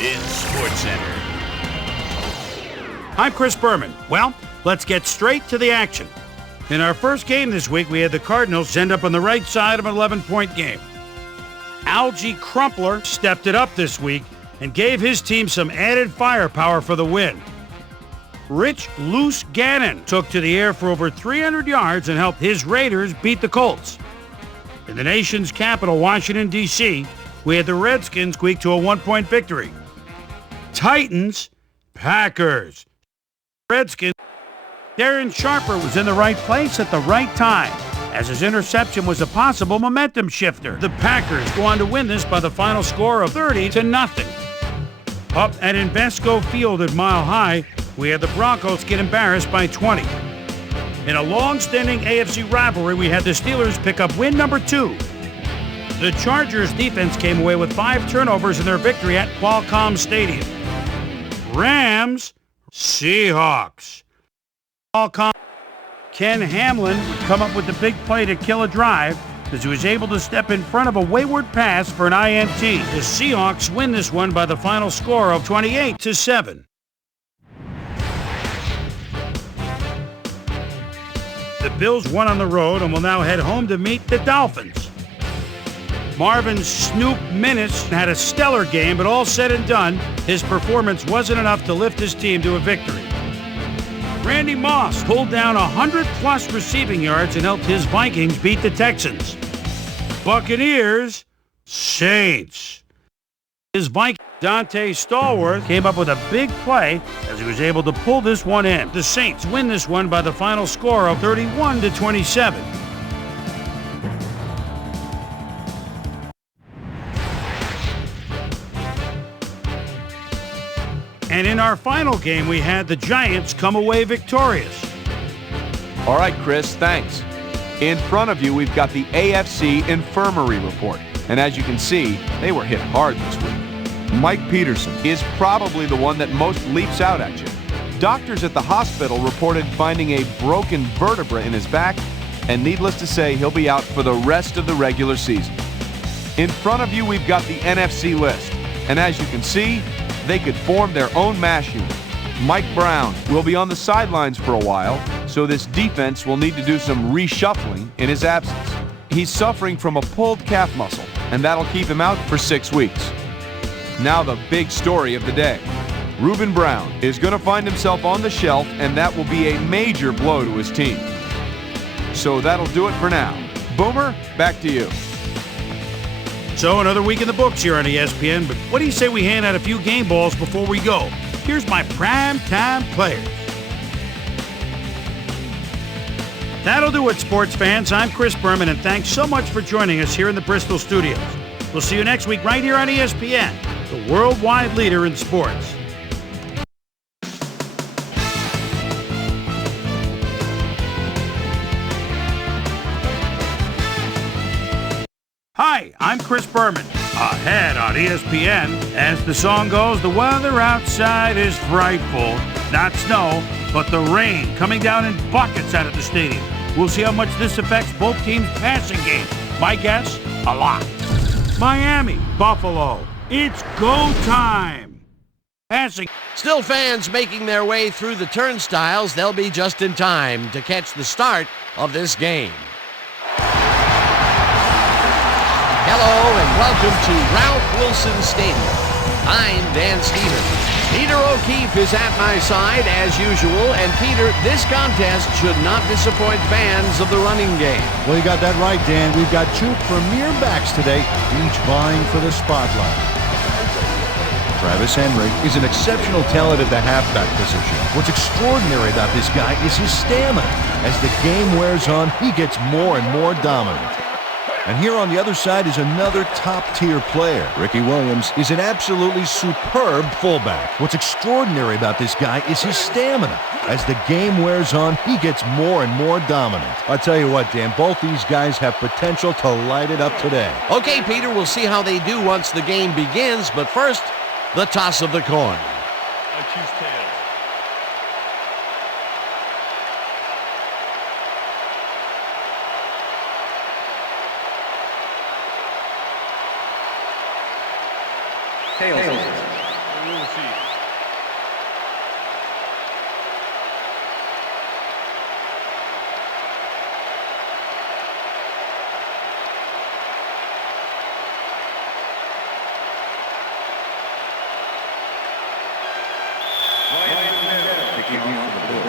in SportsCenter. I'm Chris Berman. Well, let's get straight to the action. In our first game this week, we had the Cardinals end up on the right side of an 11-point game. Algie Crumpler stepped it up this week and gave his team some added firepower for the win. Rich Loose Gannon took to the air for over 300 yards and helped his Raiders beat the Colts. In the nation's capital, Washington, D.C., we had the Redskins squeak to a 1-point victory. Titans, Packers. Redskins. Darren Sharper was in the right place at the right time, as his interception was a possible momentum shifter. The Packers go on to win this by the final score of 30-0. Up at Invesco Field at Mile High, we had the Broncos get embarrassed by 20. In a long-standing AFC rivalry, we had the Steelers pick up win number 2. The Chargers defense came away with 5 turnovers in their victory at Qualcomm Stadium. Rams, Seahawks. Qualcomm. Ken Hamlin would come up with the big play to kill a drive as he was able to step in front of a wayward pass for an INT. The Seahawks win this one by the final score of 28-7. The Bills won on the road and will now head home to meet the Dolphins. Marvin Snoop Minnis had a stellar game, but all said and done, his performance wasn't enough to lift his team to a victory. Randy Moss pulled down 100-plus receiving yards and helped his Vikings beat the Texans. Buccaneers, Saints. His Vikings, Dante Stallworth, came up with a big play as he was able to pull this one in. The Saints win this one by the final score of 31-27. And in our final game, we had the Giants come away victorious. All right, Chris, thanks. In front of you, we've got the AFC Infirmary Report. And as you can see, they were hit hard this week. Mike Peterson is probably the one that most leaps out at you. Doctors at the hospital reported finding a broken vertebra in his back, and needless to say, he'll be out for the rest of the regular season. In front of you, we've got the NFC list. And as you can see, they could form their own mash unit. Mike Brown will be on the sidelines for a while, so this defense will need to do some reshuffling in his absence. He's suffering from a pulled calf muscle, and that'll keep him out for 6 weeks. Now the big story of the day. Reuben Brown is going to find himself on the shelf, and that will be a major blow to his team. So that'll do it for now. Boomer, back to you. So another week in the books here on ESPN, but what do you say we hand out a few game balls before we go? Here's my primetime players. That'll do it, sports fans. I'm Chris Berman, and thanks so much for joining us here in the Bristol studios. We'll see you next week right here on ESPN, the worldwide leader in sports. Hi, I'm Chris Berman. Ahead on ESPN, as the song goes, the weather outside is frightful. Not snow, but the rain coming down in buckets out of the stadium. We'll see how much this affects both teams' passing game. My guess, a lot. Miami, Buffalo, it's go time. Passing. Still fans making their way through the turnstiles. They'll be just in time to catch the start of this game. Hello and welcome to Ralph Wilson Stadium. I'm Dan Stevens. Peter O'Keefe is at my side as usual, and Peter, this contest should not disappoint fans of the running game. Well, you got that right, Dan. We've got 2 premier backs today, each vying for the spotlight. Travis Henry is an exceptional talent at the halfback position. What's extraordinary about this guy is his stamina. As the game wears on, he gets more and more dominant. And here on the other side is another top-tier player. Ricky Williams is an absolutely superb fullback. What's extraordinary about this guy is his stamina. As the game wears on, he gets more and more dominant. I'll tell you what, Dan, both these guys have potential to light it up today. Okay, Peter, we'll see how they do once the game begins, but first, the toss of the coin. I choose tails. Tails. tool sheet.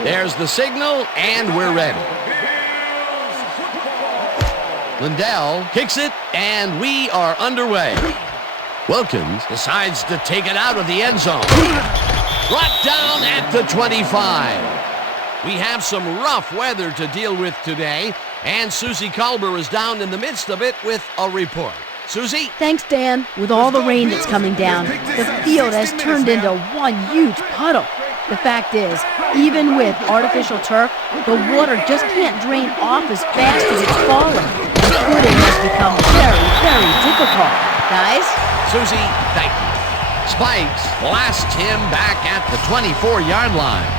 There's the signal, and we're ready. Lindell kicks it, and we are underway. Wilkins decides to take it out of the end zone. Brought down at the 25. We have some rough weather to deal with today, and Suzy Kolber is down in the midst of it with a report. Suzy? Thanks, Dan. With all the rain that's coming down, the field has turned into one huge puddle. The fact is, even with artificial turf, the water just can't drain off as fast as it's falling. Footing has become very, very difficult. Guys? Suzy, thank you. Spikes blasts him back at the 24-yard line.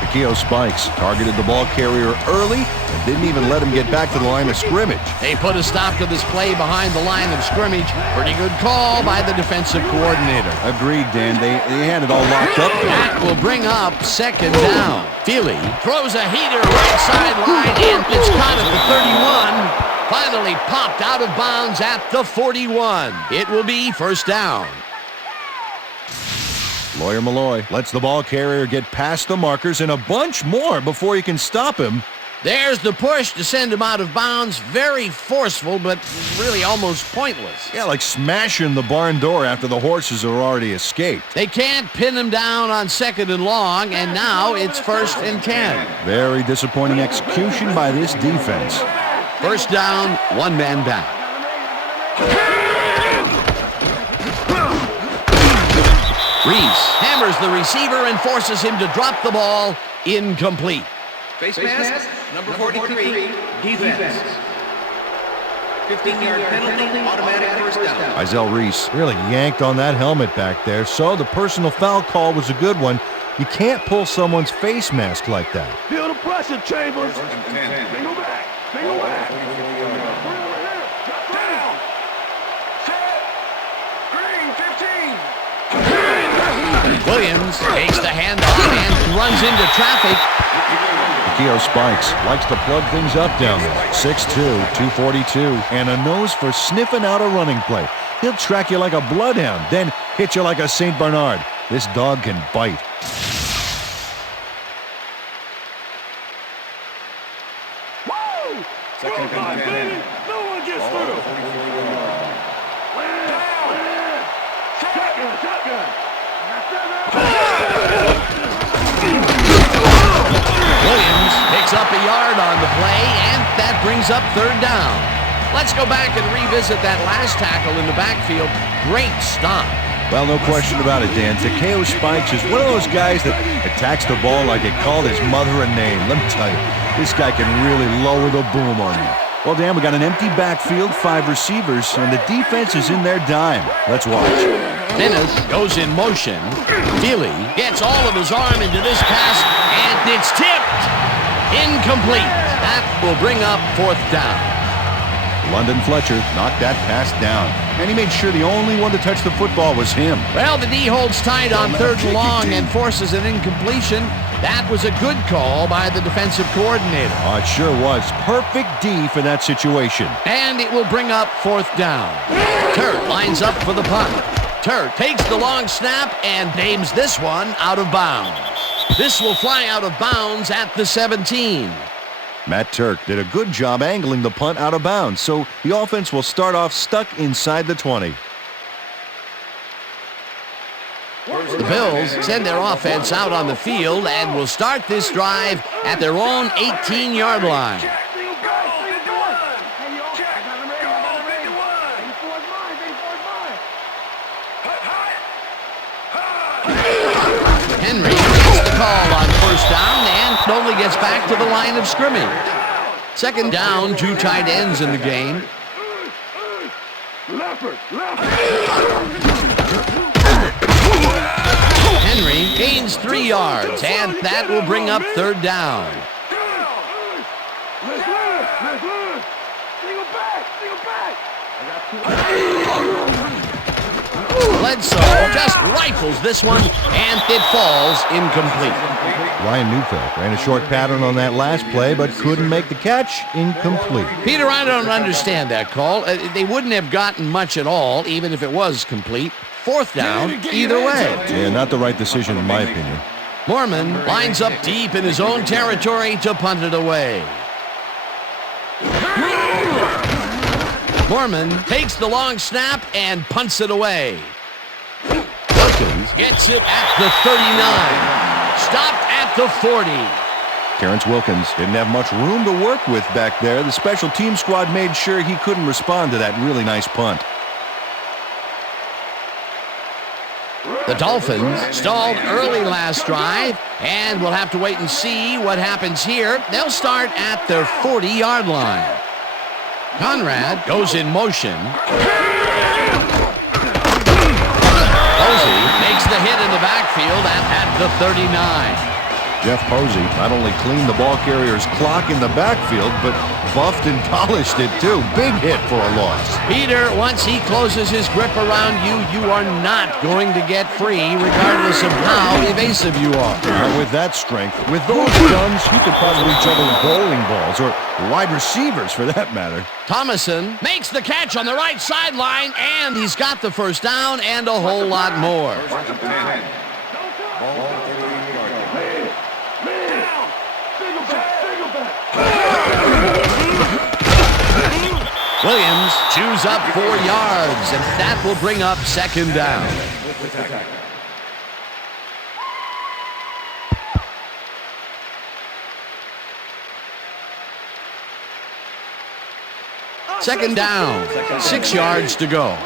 Akio Spikes targeted the ball carrier early and didn't even let him get back to the line of scrimmage. They put a stop to this play behind the line of scrimmage. Pretty good call by the defensive coordinator. Agreed, Dan. They had it all locked up there. That will bring up second down. Feely throws a heater right sideline, and it's caught at the 31. Finally popped out of bounds at the 41. It will be first down. Lawyer Malloy lets the ball carrier get past the markers and a bunch more before he can stop him. There's the push to send him out of bounds. Very forceful, but really almost pointless. Yeah, like smashing the barn door after the horses are already escaped. They can't pin him down on second and long, and now it's 1st and 10. Very disappointing execution by this defense. First down, one man back. Reese hammers the receiver and forces him to drop the ball. Incomplete. Face mask, number 43, defense. 15-yard penalty, automatic first down. Izell Reese really yanked on that helmet back there, so the personal foul call was a good one. You can't pull someone's face mask like that. Feel the pressure, Chambers. First and 10. They go back. They go back. Down. Set. Green, 15. Williams takes the handoff and runs into traffic. Akio Spikes likes to plug things up down there. 6'2", 242, and a nose for sniffing out a running play. He'll track you like a bloodhound, then hit you like a St. Bernard. This dog can bite. Whoa! Second and 10. No one gets through. Shotgun. Williams picks up a yard on the play, and that brings up third down. Let's go back and revisit that last tackle in the backfield. Great stop. Well, no question about it, Dan. Akio Spikes is one of those guys that attacks the ball like it called his mother a name. Let me tell you, this guy can really lower the boom on you. Well, Dan, we got an empty backfield, 5 receivers, and the defense is in their dime. Let's watch. Dennis goes in motion. Feely gets all of his arm into this pass, and it's tipped. Incomplete. That will bring up fourth down. London Fletcher knocked that pass down, and he made sure the only one to touch the football was him. Well, the D holds tight on third and long and forces an incompletion. That was a good call by the defensive coordinator. Oh, it sure was. Perfect D for that situation. And it will bring up fourth down. Turt lines up for the punt. Turt takes the long snap and aims this one out of bounds. This will fly out of bounds at the 17. Matt Turk did a good job angling the punt out of bounds, so the offense will start off stuck inside the 20. The Bills send their offense out on the field and will start this drive at their own 18-yard line. Henry gets the call on first down and only gets back to the line of scrimmage. Second down, 2 tight ends in the game. Henry gains 3 yards, and that will bring up third down. Bledsoe just rifles this one, and it falls incomplete. Ryan Neufeld ran a short pattern on that last play, but couldn't make the catch. Incomplete. Peter, I don't understand that call. They wouldn't have gotten much at all, even if it was complete. Fourth down, either way. Yeah, not the right decision in my opinion. Mormon lines up deep in his own territory to punt it away. Mormon takes the long snap and punts it away. Wilkins gets it at the 39. Stopped at the 40. Terrence Wilkins didn't have much room to work with back there. The special team squad made sure he couldn't respond to that really nice punt. The Dolphins stalled early last drive, and we'll have to wait and see what happens here. They'll start at their 40-yard line. Conrad goes in motion. Posey makes the hit in the backfield at the 39. Jeff Posey not only cleaned the ball carrier's clock in the backfield, but buffed and polished it too. Big hit for a loss. Peter, once he closes his grip around you, you are not going to get free, regardless of how evasive you are. With that strength, with those guns, he could probably juggle bowling balls, or wide receivers for that matter. Thomason makes the catch on the right sideline, and he's got the first down and a whole lot more. Williams chews up 4 yards, and that will bring up second down. Second down, 6 yards to go.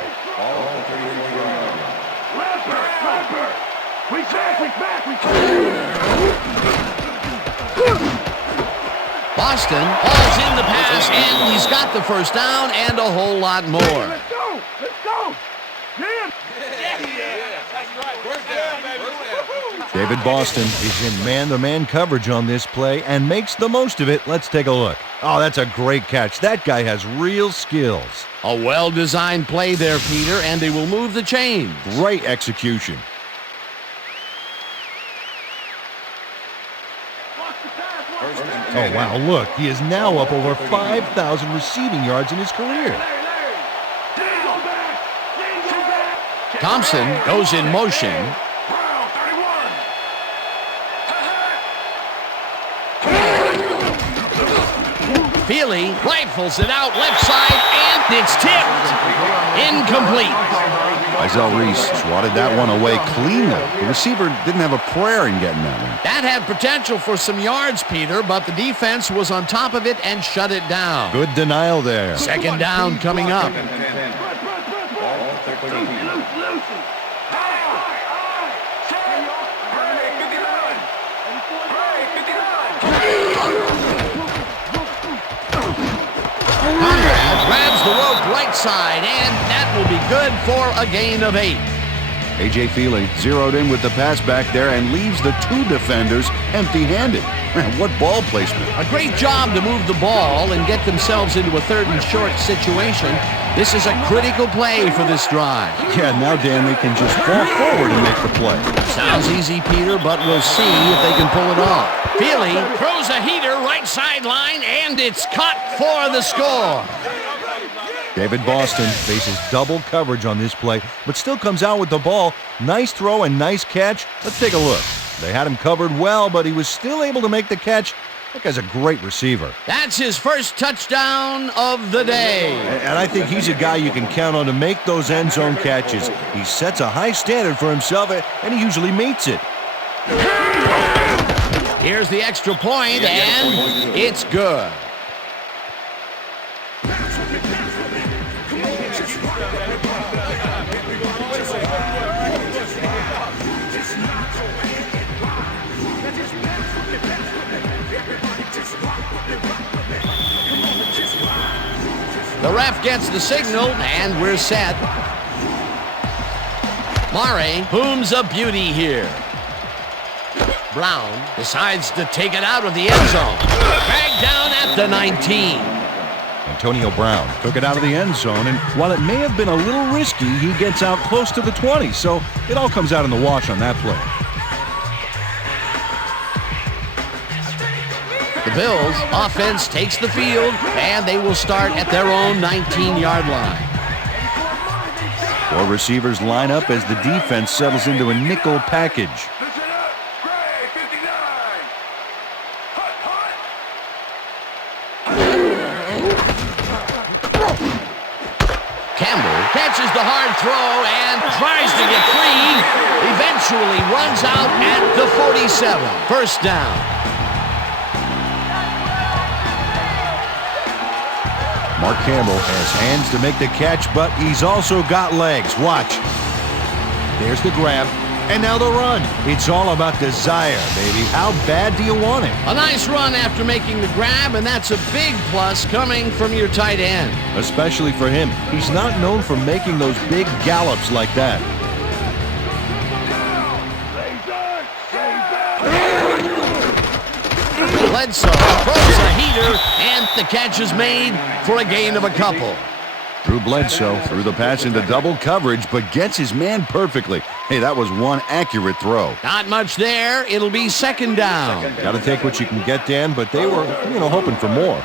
Boston hauls in the pass, and he's got the first down and a whole lot more. Let's go! Let's go! Yeah! David Boston is in man-to-man coverage on this play and makes the most of it. Let's take a look. Oh, that's a great catch. That guy has real skills. A well-designed play there, Peter, and they will move the chains. Great execution. Oh, wow, look. He is now up over 5,000 receiving yards in his career. Thompson goes in motion. Feely rifles it out left side, and it's tipped. Incomplete. Isel Reese swatted that one away cleanly. The receiver didn't have a prayer in getting that one. That had potential for some yards, Peter, but the defense was on top of it and shut it down. Good denial there. Second down coming up. Conrad grabs the rope right side, and that will be good for a gain of 8. A.J. Feely zeroed in with the pass back there and leaves the 2 defenders empty-handed. What ball placement. A great job to move the ball and get themselves into a 3rd and short situation. This is a critical play for this drive. Yeah, now, Dan, they can just fall forward and make the play. Sounds easy, Peter, but we'll see if they can pull it off. Feely throws a heater right sideline, and it's caught for the score. David Boston faces double coverage on this play, but still comes out with the ball. Nice throw and nice catch. Let's take a look. They had him covered well, but he was still able to make the catch. That guy's a great receiver. That's his first touchdown of the day. And I think he's a guy you can count on to make those end zone catches. He sets a high standard for himself, and he usually meets it. Here's the extra point, and it's good. The ref gets the signal, and we're set. Murray booms a beauty here. Brown decides to take it out of the end zone. Dragged down at the 19. Antonio Brown took it out of the end zone, and while it may have been a little risky, he gets out close to the 20, so it all comes out in the wash on that play. The Bills' offense takes the field, and they will start at their own 19-yard line. 4 receivers line up as the defense settles into a nickel package. Campbell catches the hard throw and tries to get free. Eventually runs out at the 47. First down. Mark Campbell has hands to make the catch, but he's also got legs. Watch. There's the grab, and now the run. It's all about desire, baby. How bad do you want it? A nice run after making the grab, and that's a big plus coming from your tight end. Especially for him. He's not known for making those big gallops like that. Bledsoe throws a heater, and the catch is made for a gain of a couple. Drew Bledsoe threw the pass into double coverage, but gets his man perfectly. Hey, that was one accurate throw. Not much there. It'll be second down. Got to take what you can get, Dan, but they were, hoping for more.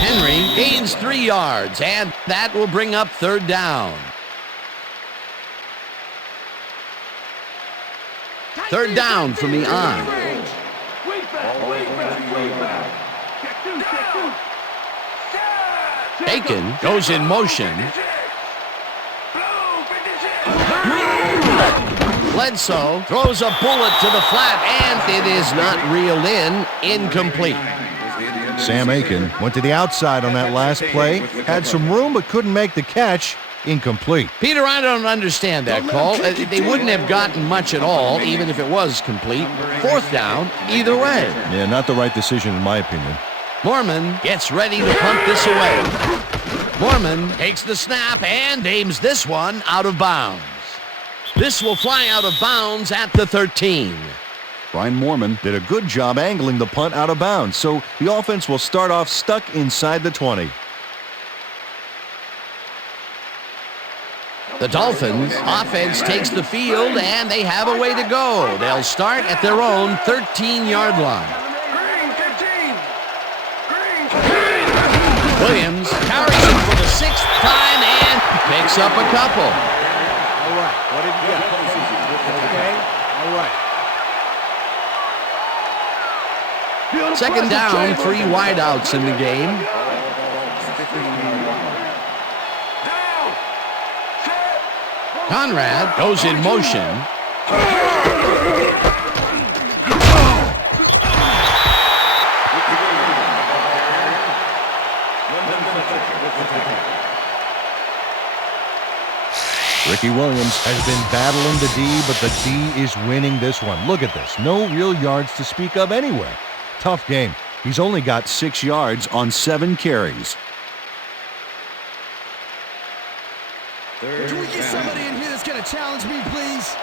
Henry gains 3 yards, and that will bring up third down. Third down from the on. Aiken goes in motion. Bledsoe throws a bullet to the flat, and it is not reeled in. Incomplete. Sam Aiken went to the outside on that last play. Had some room, but couldn't make the catch. Incomplete. Peter, I don't understand that call. They wouldn't have gotten much at all, even if it was complete. Fourth down, either way. Yeah, not the right decision in my opinion. Mormon gets ready to punt this away. Mormon takes the snap and aims this one out of bounds. This will fly out of bounds at the 13. Brian Mormon did a good job angling the punt out of bounds, so the offense will start off stuck inside the 20. The Dolphins' offense takes the field, and they have a way to go. They'll start at their own 13-yard line. Williams carries it for the 6th time and picks up a couple. All right. What did you got? Okay. All right. Second down, 3 wideouts in the game. Conrad goes in motion. Ricky Williams has been battling the D, but the D is winning this one. Look at this. No real yards to speak of anywhere. Tough game. He's only got 6 yards on 7 carries. Can we get somebody in here that's going to challenge me, please?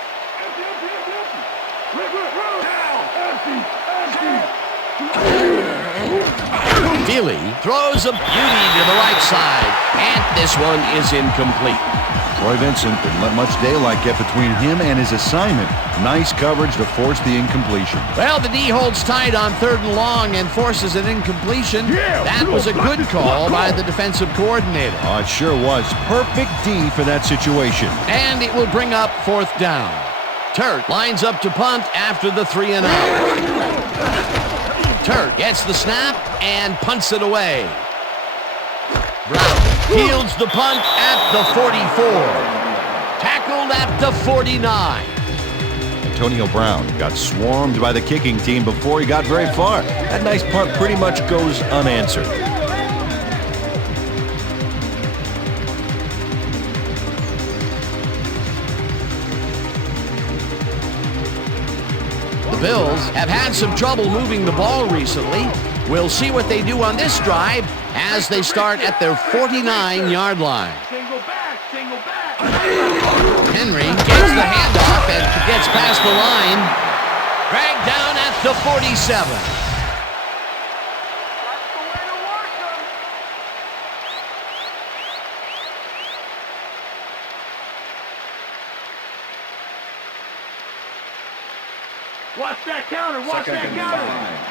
Feely throws a beauty to the right side, and this one is incomplete. Troy Vincent didn't let much daylight get between him and his assignment. Nice coverage to force the incompletion. Well, the D holds tight on 3rd and long and forces an incompletion. That was a good call by the defensive coordinator. Oh, it sure was. Perfect D for that situation. And it will bring up 4th down. Turt lines up to punt after the 3 and out. Turt gets the snap and punts it away. Brown fields the punt at the 44. Tackled at the 49. Antonio Brown got swarmed by the kicking team before he got very far. That nice punt pretty much goes unanswered. The Bills have had some trouble moving the ball recently. We'll see what they do on this drive as they start at their 49-yard line. Single back. Henry gets the handoff and gets past the line. Dragged down at the 47. Watch that counter, watch that counter.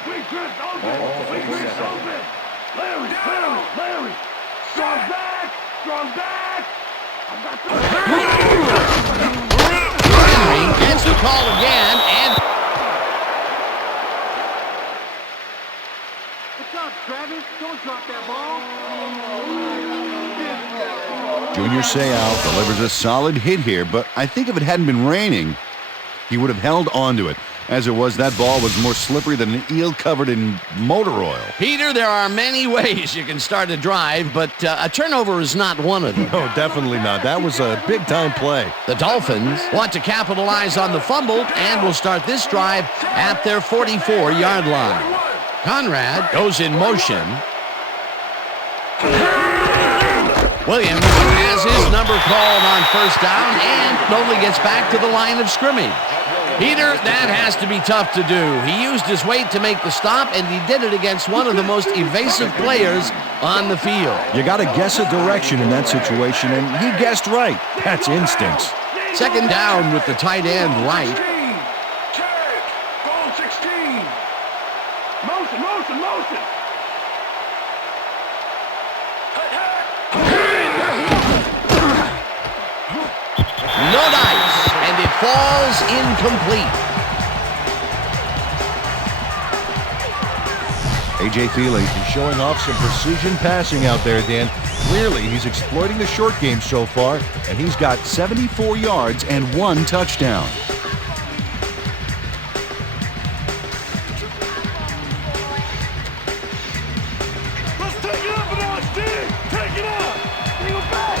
We drift open, we drift open. Larry. Strong back. Henry gets the call again, and... What's up, Travis? Don't drop that ball. Junior Seau delivers a solid hit here, but I think if it hadn't been raining, he would have held onto it. As it was, that ball was more slippery than an eel covered in motor oil. Peter, there are many ways you can start a drive, but a turnover is not one of them. No, definitely not. That was a big-time play. The Dolphins want to capitalize on the fumble and will start this drive at their 44-yard line. Conrad goes in motion. Williams has his number called on first down and only gets back to the line of scrimmage. Peter, that has to be tough to do. He used his weight to make the stop, and he did it against one of the most evasive players on the field. You got to guess a direction in that situation, and he guessed right. That's instincts. Second down with the tight end right. Ball 16. Motion. No dice, and it falls incomplete. A.J. Feely is showing off some precision passing out there, Dan. Clearly, he's exploiting the short game so far, and he's got 74 yards and 1 touchdown. Let's take it up a notch, D. Take it up. Bring it back.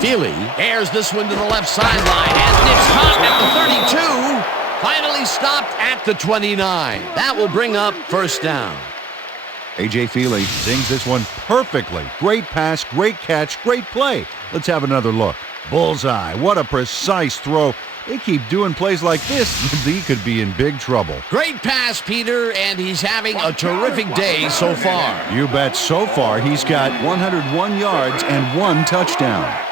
Feely airs this one to the left sideline, and it's caught at the 32. Finally stopped at the 29. That will bring up first down. A.J. Feely sings this one perfectly. Great pass, great catch, great play. Let's have another look. Bullseye. What a precise throw. They keep doing plays like this, he could be in big trouble. Great pass, Peter, and he's having a terrific day so far. You bet. So far, he's got 101 yards and 1 touchdown.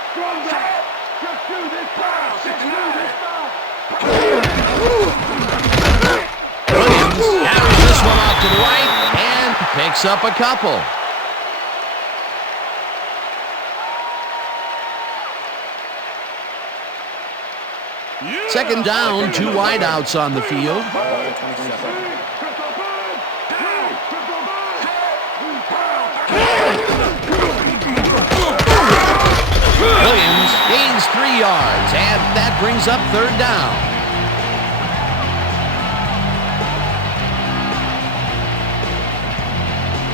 Williams carries this one off to the right and picks up a couple. Second down, 2 wideouts on the field. Williams gains 3 yards, and that brings up third down.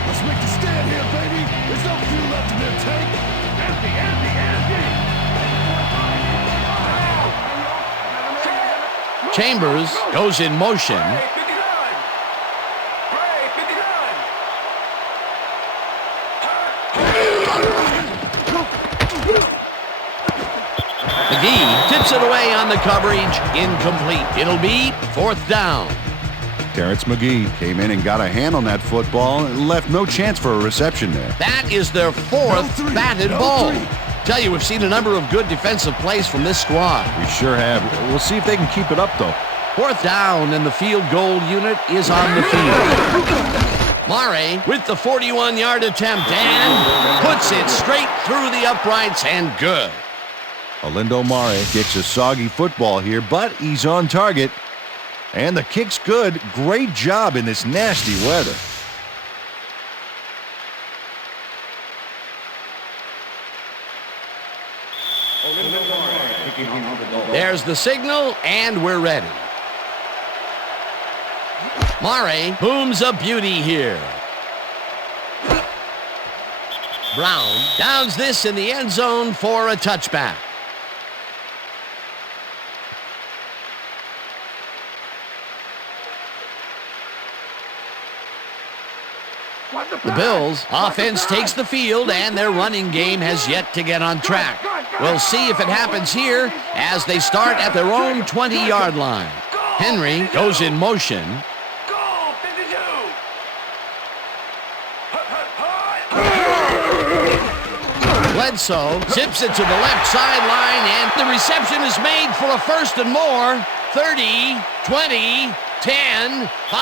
Let's make the stand here, baby. There's no fuel left in their tank. Empty. Chambers goes in motion. McGee tips it away on the coverage. Incomplete. It'll be fourth down. Terrence McGee came in and got a hand on that football and left no chance for a reception there. That is their fourth batted ball. Tell you, we've seen a number of good defensive plays from this squad. We sure have. We'll see if they can keep it up, though. Fourth down, and the field goal unit is on the field. Mare with the 41-yard attempt and puts it straight through the uprights and good. Olindo Mare kicks a soggy football here, but he's on target. And the kick's good. Great job in this nasty weather. There's the signal, and we're ready. Mare booms a beauty here. Brown downs this in the end zone for a touchback. The Bills' offense takes the field, and their running game has yet to get on track. We'll see if it happens here as they start at their own 20-yard line. Henry goes in motion. Bledsoe zips it to the left sideline, and the reception is made for a first and more. 30, 20, 10, 5,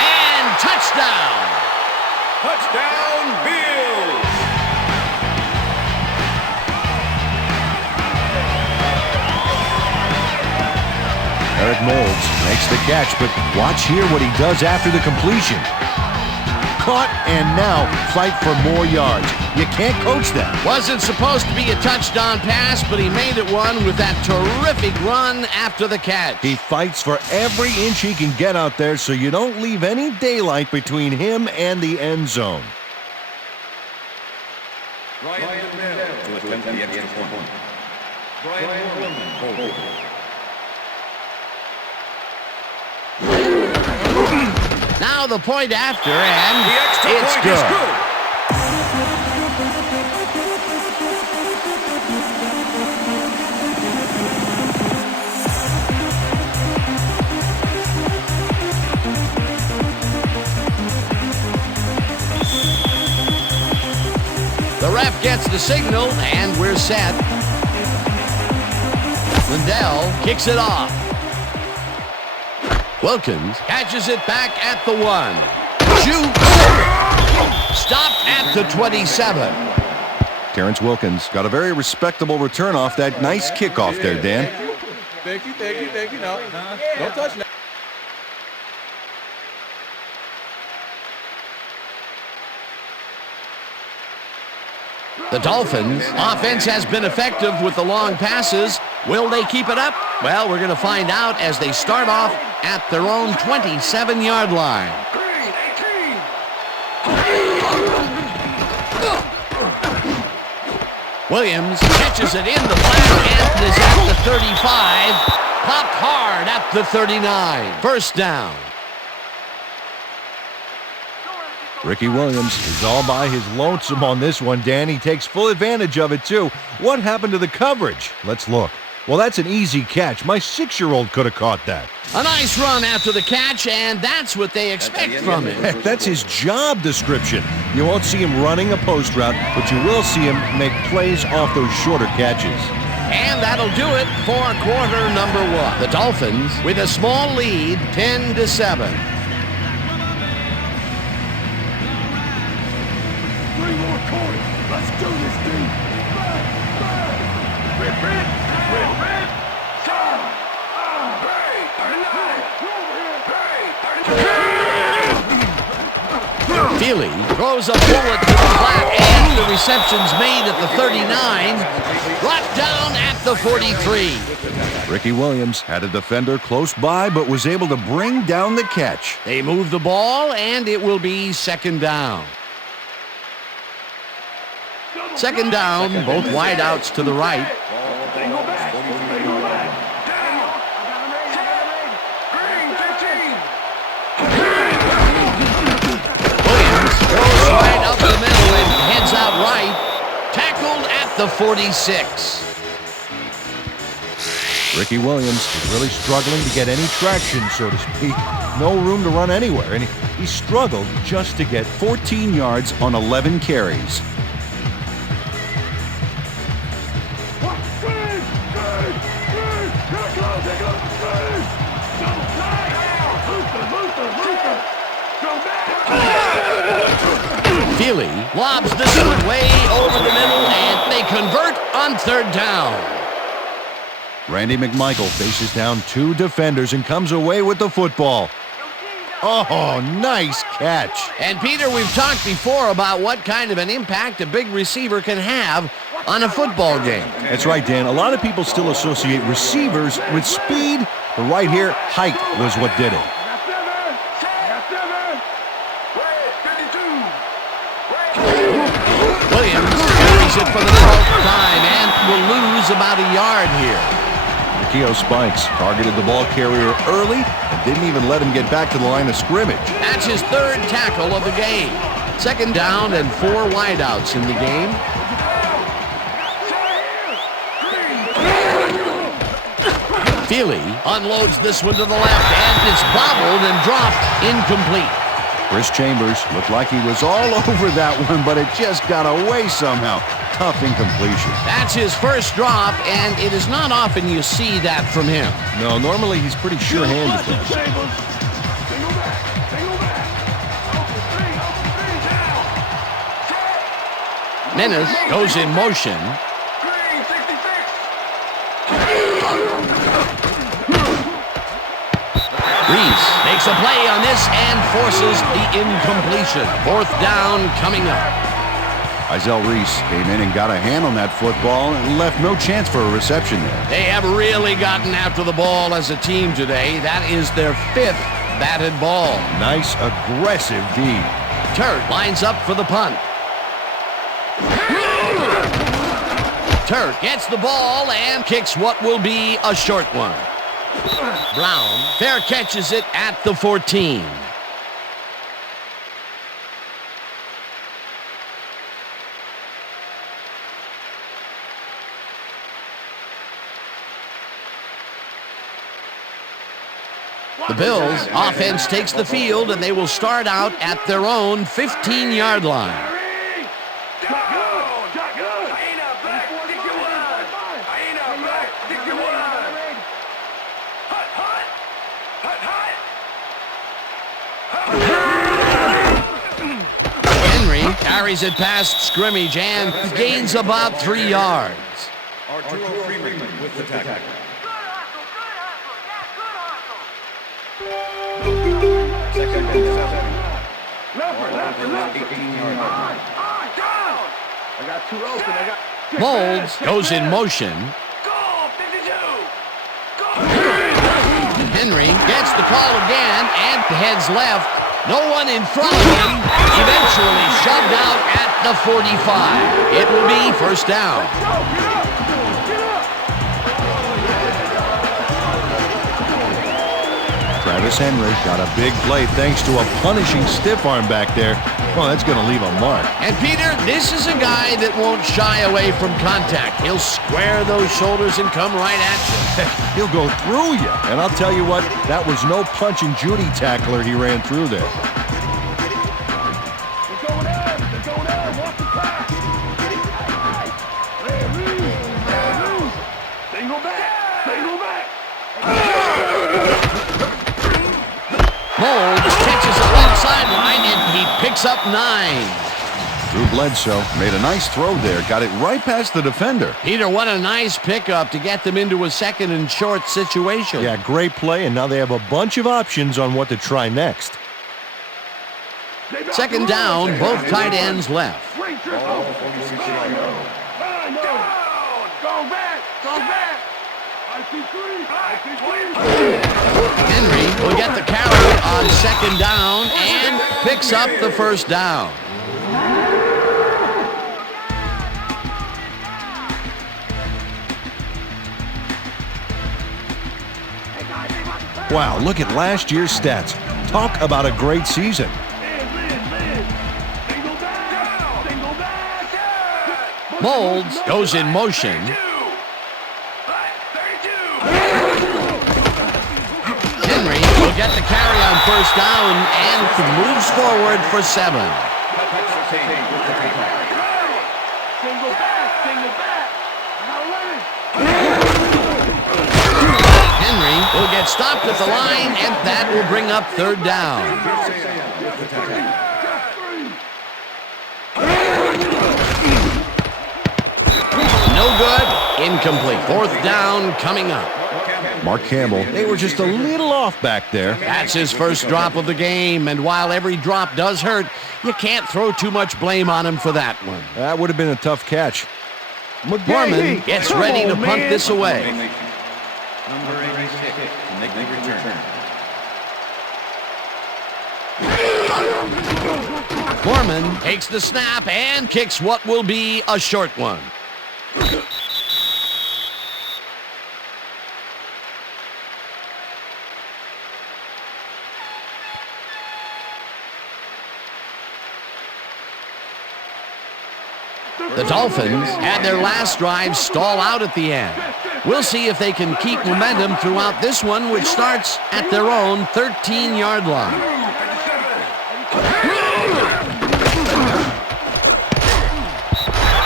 and touchdown. Touchdown, Bills! Eric Moulds makes the catch, but watch here what he does after the completion. Caught and now fight for more yards. You can't coach that. Wasn't supposed to be a touchdown pass, but he made it one with that terrific run after the catch. He fights for every inch he can get out there so you don't leave any daylight between him and the end zone. Ryan Bell to attempt the extra point. Brian Now the point after, and it's good. The ref gets the signal, and we're set. Lindell kicks it off. Wilkins catches it back at the 1. Shoots. Stopped at the 27. Terrence Wilkins got a very respectable return off that nice kickoff there, Dan. Thank you. No, don't touch that. The Dolphins' offense has been effective with the long passes. Will they keep it up? Well, we're going to find out as they start off at their own 27-yard line. Williams catches it in the flat and is at the 35. Popped hard at the 39. First down. Ricky Williams is all by his lonesome on this one, Dan. He takes full advantage of it, too. What happened to the coverage? Let's look. Well, that's an easy catch. My 6-year-old could have caught that. A nice run after the catch, and that's what they expect from him. Heck, that's his job description. You won't see him running a post route, but you will see him make plays off those shorter catches. And that'll do it for quarter number 1. The Dolphins with a small lead, 10-7. 3 more quarters. Let's do this thing. Feely throws a bullet to the flat, and the reception's made at the 39. Brought down at the 43. Ricky Williams had a defender close by, but was able to bring down the catch. They move the ball, and it will be second down. Second down, both wideouts to the right. Williams goes right up the middle and heads out right. Tackled at the 46. Ricky Williams is really struggling to get any traction, so to speak. No room to run anywhere, and he struggled just to get 14 yards on 11 carries. Feely lobs this one way over the middle, and they convert on third down. Randy McMichael faces down 2 defenders and comes away with the football. Oh, nice catch. And Peter, we've talked before about what kind of an impact a big receiver can have on a football game. That's right, Dan. A lot of people still associate receivers with speed, but right here, height was what did it. Williams carries it for the 12th time and will lose about a yard here. Marquio Spikes targeted the ball carrier early and didn't even let him get back to the line of scrimmage. That's his third tackle of the game. Second down and 4 wideouts in the game. Feely unloads this one to the left, and it's bobbled and dropped incomplete. Chris Chambers looked like he was all over that one, but it just got away somehow. Tough incompletion. That's his first drop, and it is not often you see that from him. No, normally he's pretty sure-handed with that. Menace goes in motion. Reese makes a play on this and forces the incompletion. Fourth down coming up. Izell Reese came in and got a hand on that football and left no chance for a reception there. They have really gotten after the ball as a team today. That is their 5th batted ball. Nice, aggressive D. Turk lines up for the punt. Turk gets the ball and kicks what will be a short one. Brown fair catches it at the 14. The Bills offense takes the field, and they will start out at their own 15-yard line. Henry carries it past scrimmage and gains about 3 yards. Arturo Freeman with the tackle. Second and 7. Molds goes in motion. Henry gets the call again and heads left. No one in front of him. Eventually shoved out at the 45. It will be first down. Travis Henry got a big play thanks to a punishing stiff arm back there. Oh, that's going to leave a mark. And Peter, this is a guy that won't shy away from contact. He'll square those shoulders and come right at you. He'll go through you. And I'll tell you what, that was no Punch and Judy tackler he ran through there. Molds catches it left sideline, and he picks up 9. Drew Bledsoe made a nice throw there, got it right past the defender. Peter, what a nice pickup to get them into a second and short situation. Yeah, great play, and now they have a bunch of options on what to try next. Second down, both tight ends left. Henry will get the carry on second down and picks up the first down. Wow, look at last year's stats. Talk about a great season. Molds goes in motion. Henry will get the carry on first down and moves forward for 7. Henry will get stopped at the line, and that will bring up third down. No good. Incomplete. Fourth down coming up. Mark Campbell, they were just a little off back there. That's his first drop of the game, and while every drop does hurt, you can't throw too much blame on him for that one. That would have been a tough catch. Berman gets ready to punt this away. Number 86 to make the return. Berman takes the snap and kicks what will be a short one. The Dolphins had their last drive stall out at the end. We'll see if they can keep momentum throughout this one, which starts at their own 13-yard line.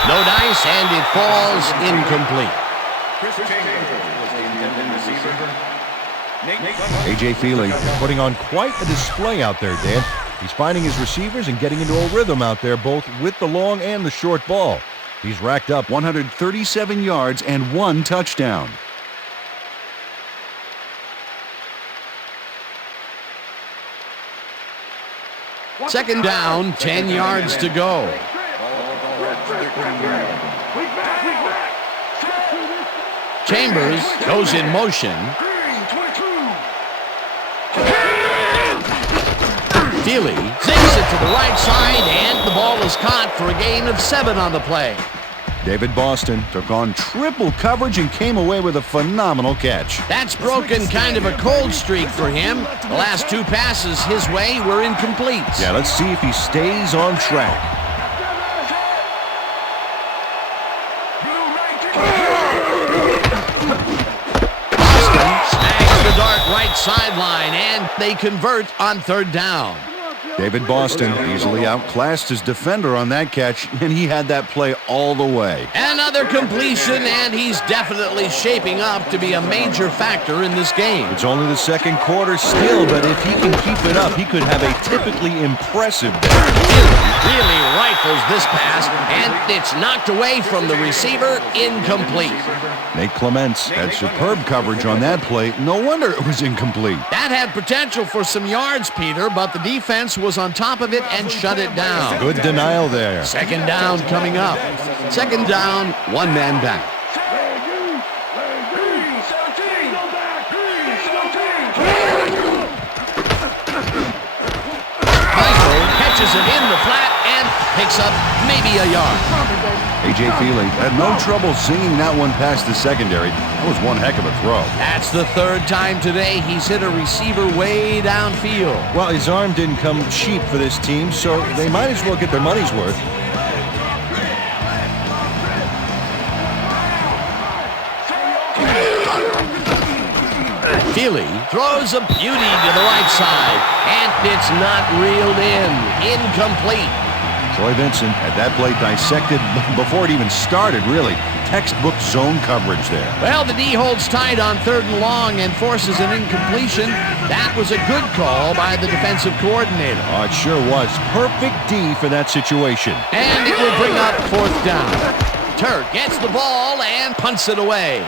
No dice, and it falls incomplete. A.J. Feely putting on quite a display out there, Dan. He's finding his receivers and getting into a rhythm out there, both with the long and the short ball. He's racked up 137 yards and 1 touchdown. Second down, 10 yards to go. Chambers goes in motion. Feely zigs it to the right side, and the ball is caught for a gain of 7 on the play. David Boston took on triple coverage and came away with a phenomenal catch. That's broken kind of a cold streak for him. The last 2 passes his way were incomplete. Yeah, let's see if he stays on track. Boston snags the dart right sideline, and they convert on 3rd down. David Boston easily outclassed his defender on that catch, and he had that play all the way. Another completion, and he's definitely shaping up to be a major factor in this game. It's only the second quarter still, but if he can keep it up, he could have a typically impressive day. Really rifles this pass, and it's knocked away from the receiver, incomplete. Nate Clements had superb coverage on that play. No wonder it was incomplete. That had potential for some yards, Peter, but the defense was on top of it and shut it down. Good denial there. Second down coming up. Second down, 1 man back. Michael catches it in the flat and picks up maybe a yard. A.J. Feely had no trouble zinging that one past the secondary. That was one heck of a throw. That's the 3rd time today he's hit a receiver way downfield. Well, his arm didn't come cheap for this team, so they might as well get their money's worth. Feely throws a beauty to the right side, and it's not reeled in. Incomplete. Troy Vincent had that play dissected before it even started, really. Textbook zone coverage there. Well, the D holds tight on 3rd and long and forces an incompletion. That was a good call by the defensive coordinator. Oh, it sure was. Perfect D for that situation. And it will bring up 4th down. Turk gets the ball and punts it away.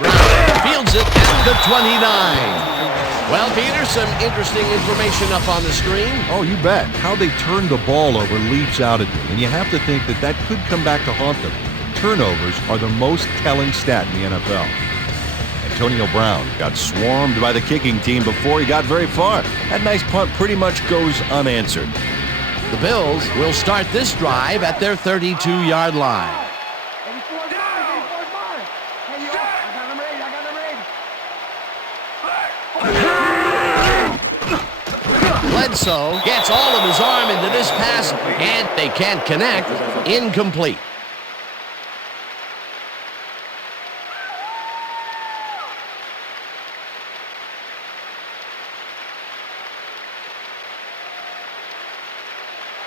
Brown fields it at the 29. Well, Peter, some interesting information up on the screen. Oh, you bet. How they turned the ball over leaps out at me, and you have to think that that could come back to haunt them. Turnovers are the most telling stat in the NFL. Antonio Brown got swarmed by the kicking team before he got very far. That nice punt pretty much goes unanswered. The Bills will start this drive at their 32-yard line. Bledsoe gets all of his arm into this pass, and they can't connect. Incomplete.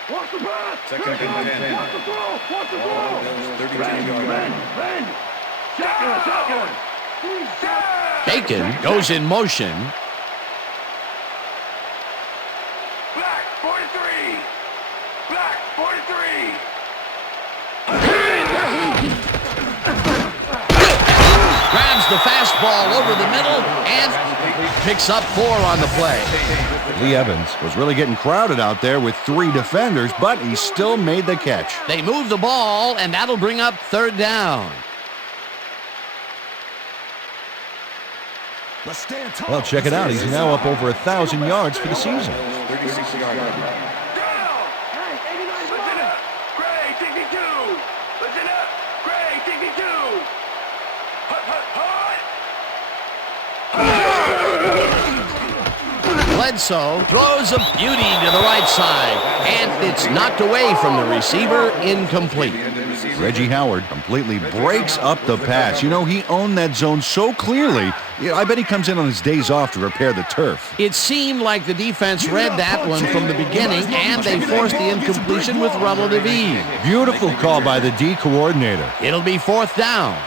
Watch the pass. Second and 10. Watch the throw. Watch the throw. 32-yard line. Bend. Shotgun. Bacon goes in motion. Black 43. Black 43. Grabs the fastball over the middle and picks up 4 on the play. Lee Evans was really getting crowded out there with 3 defenders, but he still made the catch. They move the ball, and that'll bring up 3rd down. Well, check it out. He's now up over 1,000 yards for the season. 36-yard line. Gray 62. Listen up. Gray 62. Bledsoe throws a beauty to the right side, and it's knocked away from the receiver, incomplete. Reggie Howard completely breaks up the pass. You know, he owned that zone so clearly. I bet he comes in on his days off to repair the turf. It seemed like the defense read that one from the beginning, and they forced the incompletion with relative ease. Beautiful call by the D coordinator. It'll be 4th down.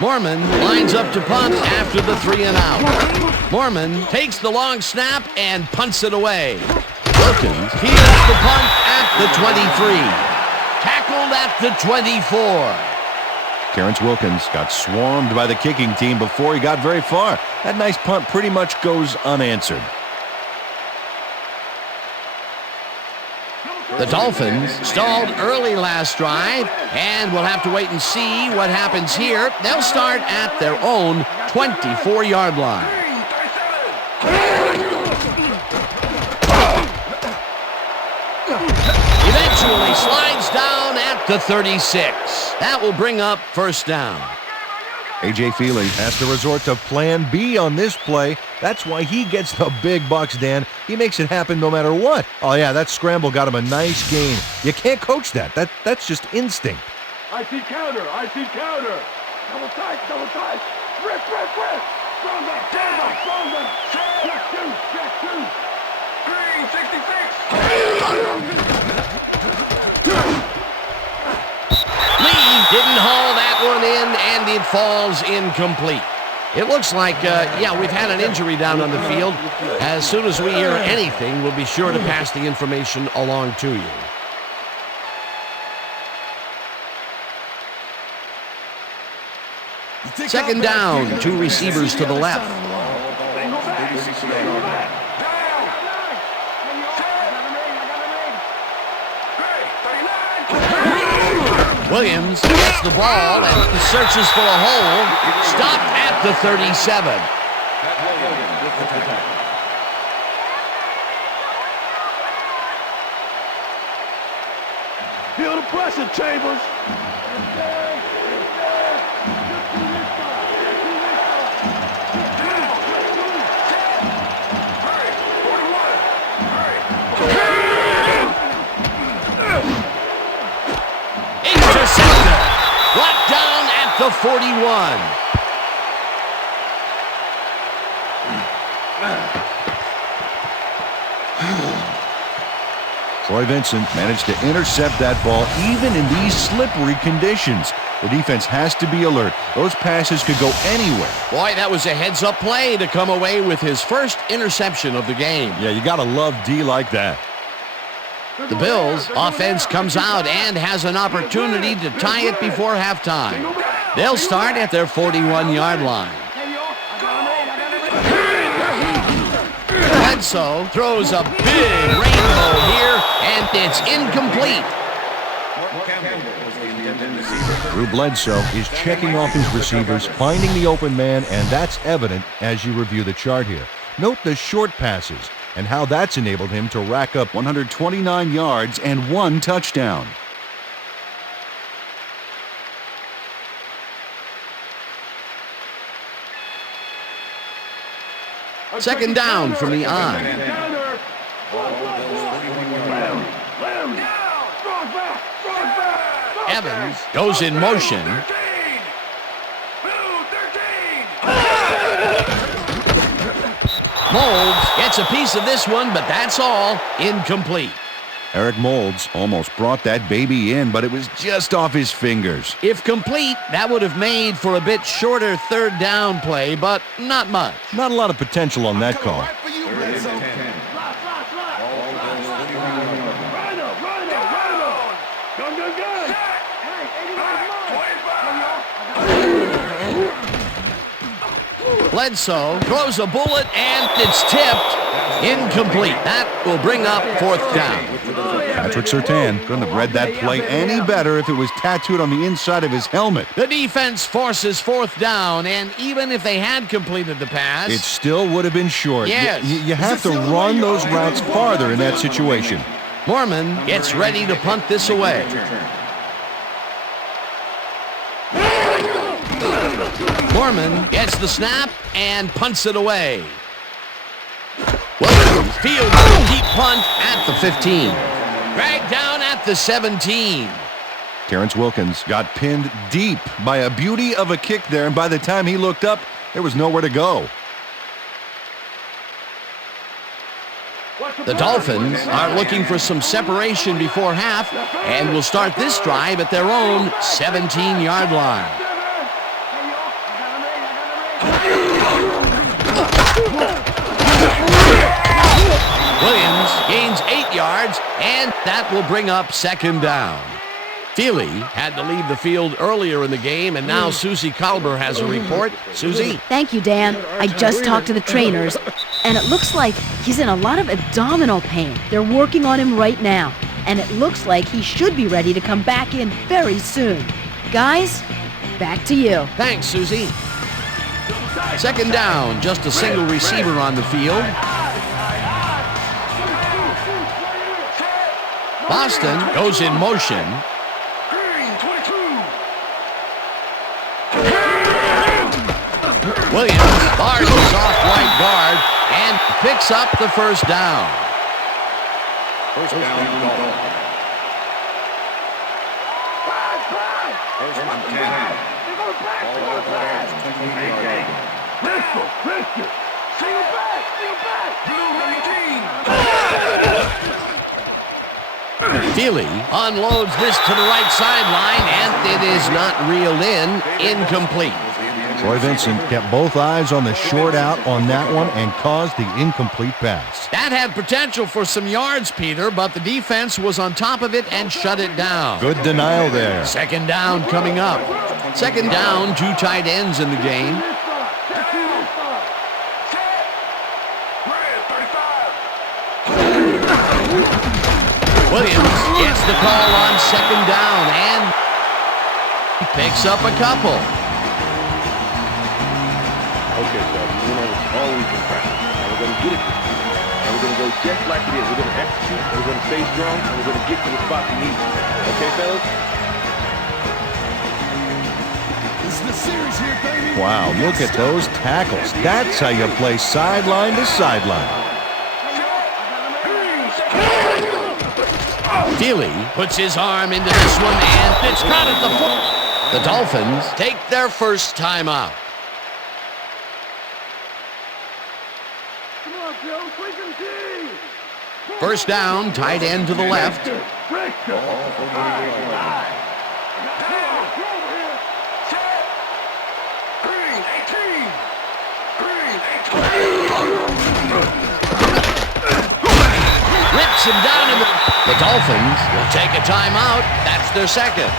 Mormon lines up to punt after the 3 and out. Mormon takes the long snap and punts it away. Wilkins fields the punt at the 23. Tackled at the 24. Terrence Wilkins got swarmed by the kicking team before he got very far. That nice punt pretty much goes unanswered. The Dolphins stalled early last drive, and we'll have to wait and see what happens here. They'll start at their own 24-yard line. Eventually slides down at the 36. That will bring up 1st down. A.J. Feely has to resort to plan B on this play. That's why he gets the big bucks, Dan. He makes it happen no matter what. Oh, yeah, that scramble got him a nice gain. You can't coach that. That's just instinct. I see counter. Double tight. Rip. Stronger. Check two. Green, 66. Lee didn't haul that one in, and it falls incomplete. It looks like, we've had an injury down on the field. As soon as we hear anything, we'll be sure to pass the information along to you. Second down, 2 receivers to the left. Williams gets the ball and searches for a hole. Stopped at the 37. Feel the pressure, Chambers. Brought down at the 41. Troy Vincent managed to intercept that ball even in these slippery conditions. The defense has to be alert. Those passes could go anywhere. Boy, that was a heads-up play to come away with his first interception of the game. Yeah, you got to love D like that. The Bills' offense comes out and has an opportunity to tie it before halftime. They'll start at their 41-yard line. Bledsoe throws a big rainbow here, and it's incomplete. Drew Bledsoe is checking off his receivers, finding the open man, and that's evident as you review the chart here. Note the short passes and how that's enabled him to rack up 129 yards and 1 touchdown. Second down from the I. Evans goes in motion. Molds gets a piece of this one, but that's all. Incomplete. Eric Molds almost brought that baby in, but it was just off his fingers. If complete, that would have made for a bit shorter third down play, but not much. Not a lot of potential on that call. Bledsoe throws a bullet, and it's tipped. Incomplete. That will bring up 4th down. Patrick Surtain couldn't have read that play any better if it was tattooed on the inside of his helmet. The defense forces 4th down, and even if they had completed the pass, it still would have been short. Yes. You have to run those routes farther in that situation. Mormon gets ready to punt this away. Mormon gets the snap and punts it away. Williams Field goal, deep punt at the 15. Dragged down at the 17. Terrence Wilkins got pinned deep by a beauty of a kick there, and by the time he looked up, there was nowhere to go. The Dolphins are looking for some separation before half and will start this drive at their own 17-yard line. Williams gains 8 yards, and that will bring up second down. Feely had to leave the field earlier in the game, and now Suzy Kolber has a report. Suzy? Thank you, Dan. I just talked to the trainers, and it looks like he's in a lot of abdominal pain. They're working on him right now, and it looks like he should be ready to come back in very soon. Guys, back to you. Thanks, Suzy. Second down, just a single receiver on the field. Boston goes in motion. Williams bars his off right guard and picks up the first down. First down, Feely unloads this to the right sideline, and it is not reeled in. Incomplete. Troy Vincent kept both eyes on the short out on that one and caused the incomplete pass. That had potential for some yards, Peter, but the defense was on top of it and shut it down. Good denial there. Second down coming up. Second down, 2 tight ends in the game. Williams gets the call on second down and picks up a couple. Okay, so we went over all week in practice. Now we're going to get it. And we're going to go just like it is. We're going to execute, and we're going to stay strong, and we're going to get to the spot we need. Okay, fellas? This is the series here, baby. Wow, look at those tackles. That's how you play sideline to sideline. Feely puts his arm into this one, and it's caught at the foot. The Dolphins take their first timeout. First down, tight end to the left. Rips him down in the Dolphins will take a timeout. That's their second.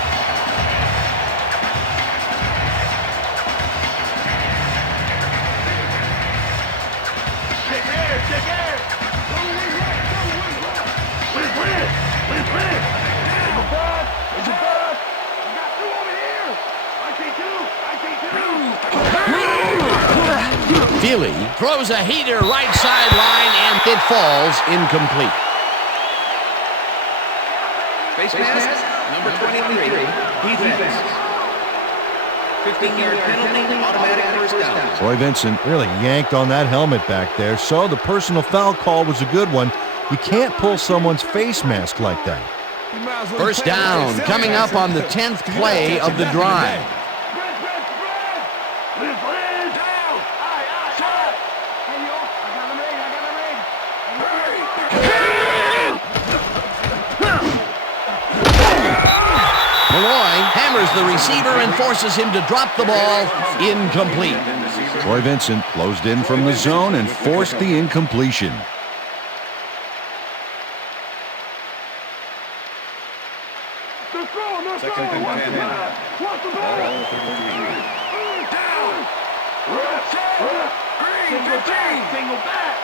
Feely throws a heater right sideline, and it falls incomplete. Face mask, number 23, defense. 15-yard penalty, automatic first down. Troy Vincent really yanked on that helmet back there, so the personal foul call was a good one. You can't pull someone's face mask like that. First down, coming up on the 10th play of the drive. Malloy hammers the receiver and forces him to drop the ball. Incomplete. Troy Vincent closed in from the zone and forced the incompletion. Second and 10. Single back.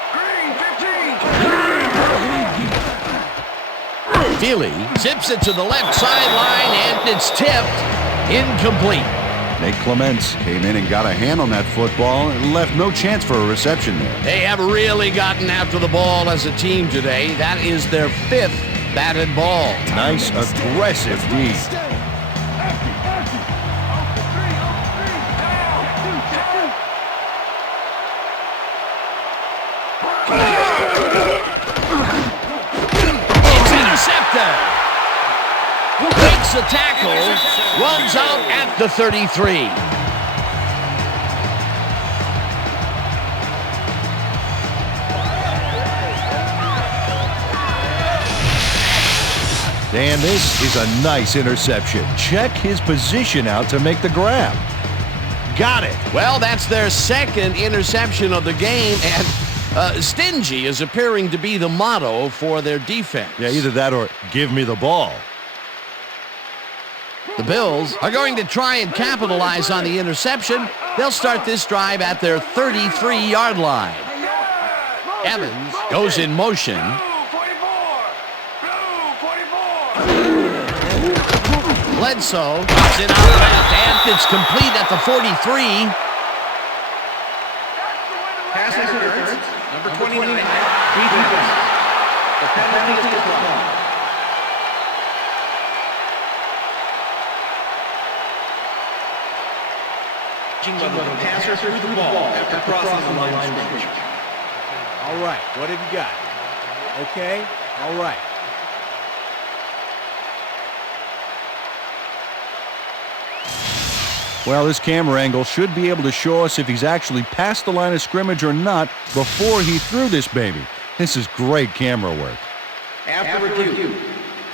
Feely zips it to the left sideline, and it's tipped. Incomplete. Nate Clements came in and got a hand on that football and left no chance for a reception there. They have really gotten after the ball as a team today. That is their 5th batted ball. Nice, aggressive D. breaks the tackle, runs out at the 33. And this is a nice interception. Check his position out to make the grab. Got it. Well, that's their second interception of the game, and stingy is appearing to be the motto for their defense. Yeah, either that or give me the ball. The Bills are going to try and capitalize on the interception. They'll start this drive at their 33-yard line. Evans goes in motion. Bledsoe drops it out left, and it's complete at the 43. Pass interference, number 29, defense. The penalty is declined. The passer threw the ball after crossing the line of scrimmage. All right, what have you got? Okay, all right. Well, this camera angle should be able to show us if he's actually past the line of scrimmage or not before he threw this baby. This is great camera work. After review,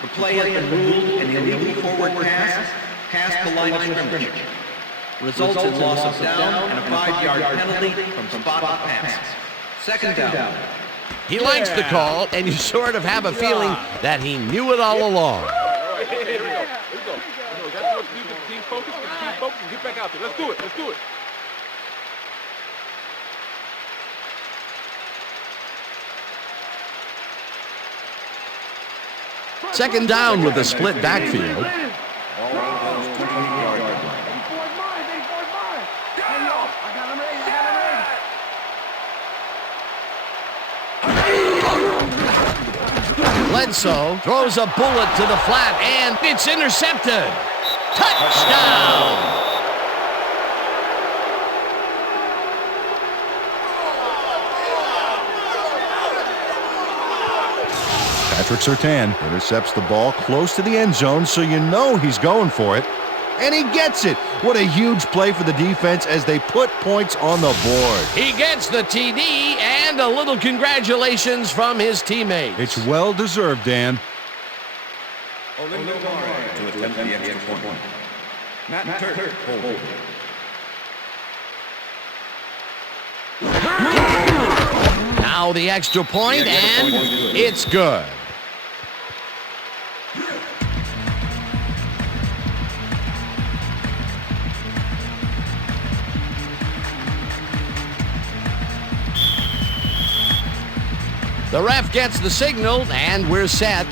the play has been ruled an illegal forward pass past the line of scrimmage. Results in loss of down and a 5-yard penalty from spot pass. Second down. He likes the call, and you sort of have a feeling that he knew it all along. Here we go. That's what you do. Team focus. Get back out there. Let's do it. Second down with a split backfield. Bledsoe throws a bullet to the flat, and it's intercepted. Touchdown! Patrick Surtain intercepts the ball close to the end zone, so you know he's going for it. And he gets it. What a huge play for the defense as they put points on the board. He gets the TD and a little congratulations from his teammates. It's well-deserved, Dan. To attempt the extra point. Matt Turk. Now the extra point, and it's good. The ref gets the signal, and we're set.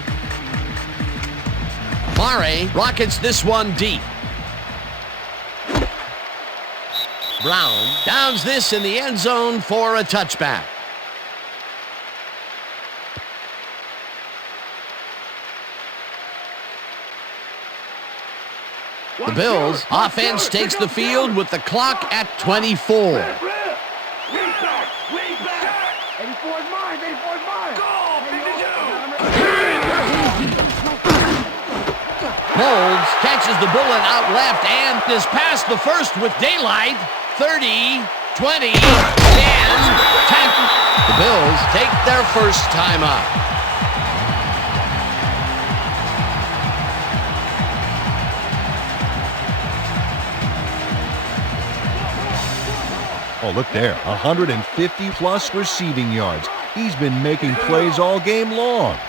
Mare rockets this one deep. Brown downs this in the end zone for a touchback. The Bills' offense takes the field with the clock at 24. Holds, catches the bullet out left, and is past the first with daylight. 30, 20, and 10. The Bills take their first timeout. Oh, look there. 150-plus receiving yards. He's been making plays all game long.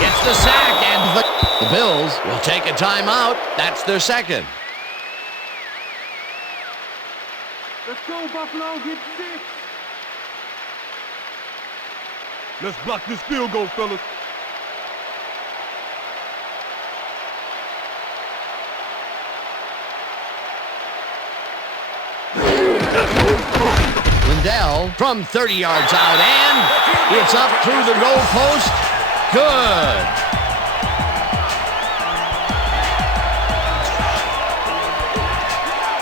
Gets the sack, and the Bills will take a timeout. That's their second. Let's go, Buffalo. Get 6. Let's block this field goal, fellas. Lindell from 30 yards out, and it's up through the goal post. Good.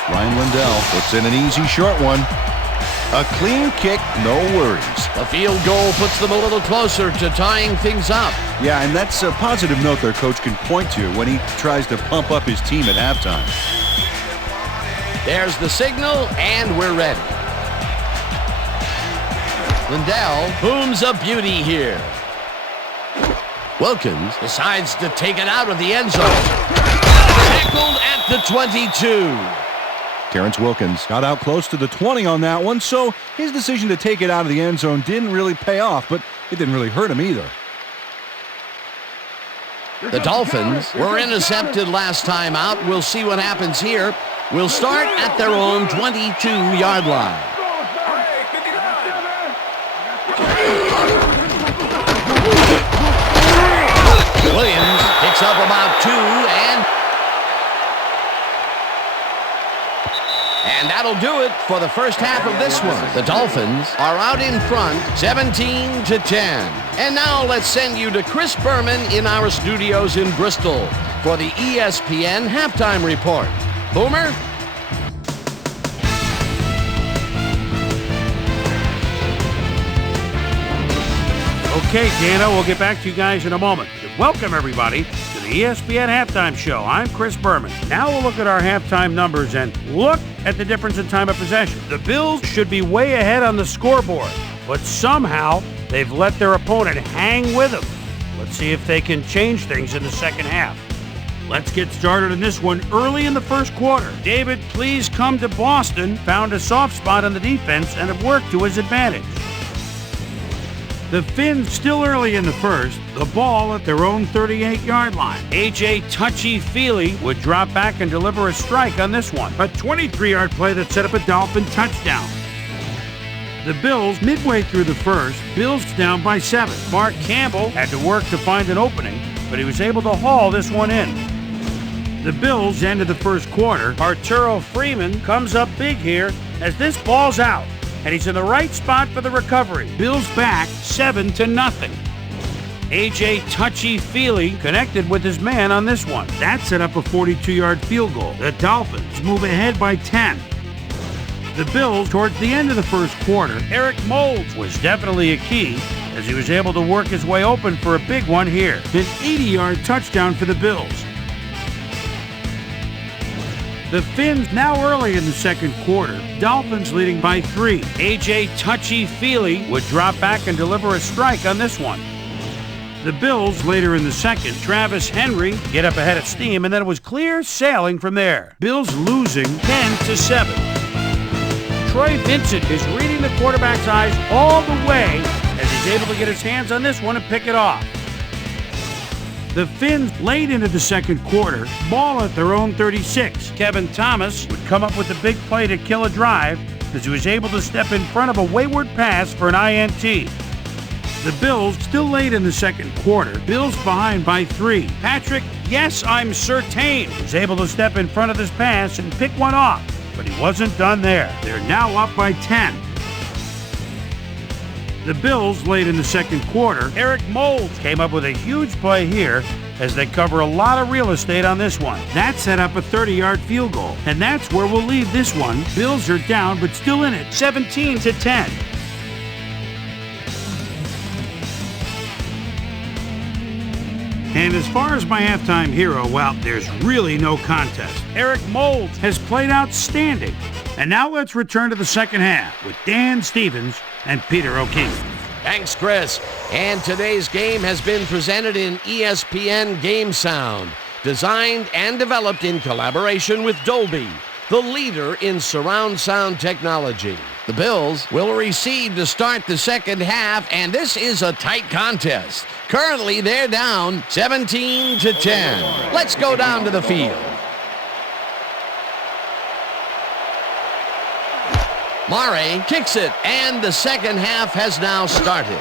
Ryan Lindell puts in an easy short one. A clean kick, no worries. The field goal puts them a little closer to tying things up. Yeah, and that's a positive note their coach can point to when he tries to pump up his team at halftime. There's the signal, and we're ready. Lindell booms a beauty here. Wilkins decides to take it out of the end zone. Tackled at the 22. Terrence Wilkins got out close to the 20 on that one, so his decision to take it out of the end zone didn't really pay off, but it didn't really hurt him either. The Dolphins were intercepted last time out. We'll see what happens here. We'll start at their own 22-yard line. Williams picks up about 2, and that'll do it for the first half of this one. The Dolphins are out in front, 17-10. And now let's send you to Chris Berman in our studios in Bristol for the ESPN Halftime Report. Boomer? Okay, Dana, we'll get back to you guys in a moment. Welcome, everybody, to the ESPN Halftime Show. I'm Chris Berman. Now we'll look at our halftime numbers and look at the difference in time of possession. The Bills should be way ahead on the scoreboard, but somehow they've let their opponent hang with them. Let's see if they can change things in the second half. Let's get started in this one early in the first quarter. David, please come to Boston, found a soft spot on the defense and have worked to his advantage. The Finns still early in the first, the ball at their own 38-yard line. A.J. Touchy-Feely would drop back and deliver a strike on this one. A 23-yard play that set up a Dolphin touchdown. The Bills, midway through the first, Bills down by 7. Mark Campbell had to work to find an opening, but he was able to haul this one in. The Bills ended the first quarter. Arturo Freeman comes up big here as this ball's out, and he's in the right spot for the recovery. Bills back 7-0. A.J. Touchy-Feely connected with his man on this one. That set up a 42-yard field goal. The Dolphins move ahead by 10. The Bills, towards the end of the first quarter, Eric Moulds was definitely a key as he was able to work his way open for a big one here. An 80-yard touchdown for the Bills. The Finns now early in the second quarter. Dolphins leading by 3. A.J. Touchy-Feely would drop back and deliver a strike on this one. The Bills later in the second. Travis Henry get up ahead of steam, and then it was clear sailing from there. Bills losing 10-7. Troy Vincent is reading the quarterback's eyes all the way as he's able to get his hands on this one and pick it off. The Finns late into the second quarter, ball at their own 36. Kevin Thomas would come up with a big play to kill a drive as he was able to step in front of a wayward pass for an INT. The Bills still late in the second quarter. Bills behind by 3. Patrick, yes, I'm certain, was able to step in front of this pass and pick one off, but he wasn't done there. They're now up by 10. The Bills late in the second quarter. Eric Moulds came up with a huge play here as they cover a lot of real estate on this one. That set up a 30-yard field goal, and that's where we'll leave this one. Bills are down, but still in it, 17-10. And as far as my halftime hero, well, there's really no contest. Eric Moulds has played outstanding. And now let's return to the second half with Dan Stevens and Peter O'Keefe. Thanks, Chris. And today's game has been presented in ESPN Game Sound, designed and developed in collaboration with Dolby, the leader in surround sound technology. The Bills will recede to start the second half, and this is a tight contest. Currently, they're down 17-10. Let's go down to the field. Murray kicks it, and the second half has now started.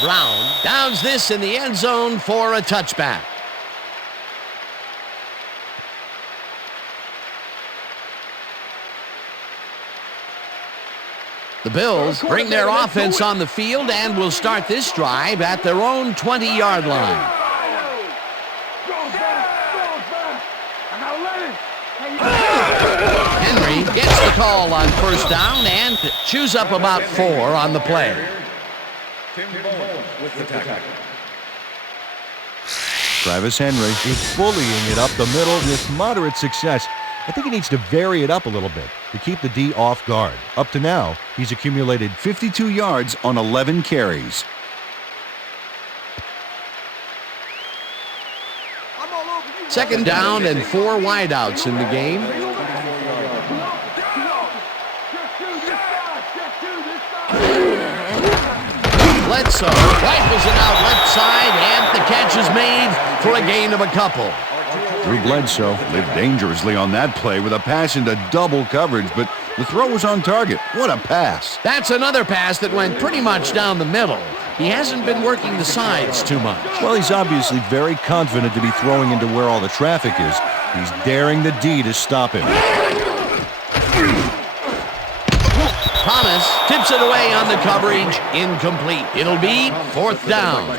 Brown downs this in the end zone for a touchback. The Bills bring their offense on the field and will start this drive at their own 20-yard line. Henry gets the call on first down and chews up about 4 on the play. Travis Henry is bullying it up the middle with moderate success. I think he needs to vary it up a little bit to keep the D off guard. Up to now, he's accumulated 52 yards on 11 carries. Second down and 4 wideouts in the game. Bledsoe rifles it out left side, and the catch is made for a gain of a couple. Drew Bledsoe lived dangerously on that play with a pass into double coverage, but the throw was on target. What a pass. That's another pass that went pretty much down the middle. He hasn't been working the sides too much. Well, he's obviously very confident to be throwing into where all the traffic is. He's daring the D to stop him. Thomas tips it away on the coverage. Incomplete. It'll be 4th down.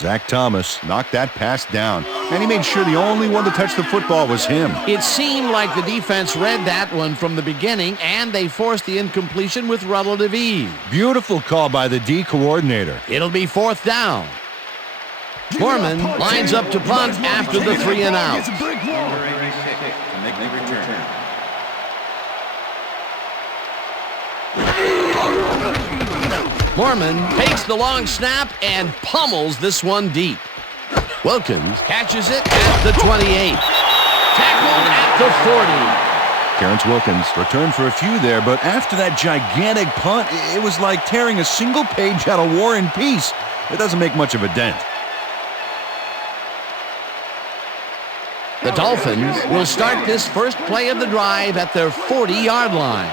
Zach Thomas knocked that pass down, and he made sure the only one to touch the football was him. It seemed like the defense read that one from the beginning, and they forced the incompletion with relative ease. Beautiful call by the D coordinator. It'll be 4th down. Gorman lines up to punt after the 3 and out. Mormon takes the long snap and pummels this one deep. Wilkins catches it at the 28. Tackled at the 40. Terrence Wilkins returned for a few there, but after that gigantic punt, it was like tearing a single page out of War and Peace. It doesn't make much of a dent. The Dolphins will start this first play of the drive at their 40-yard line.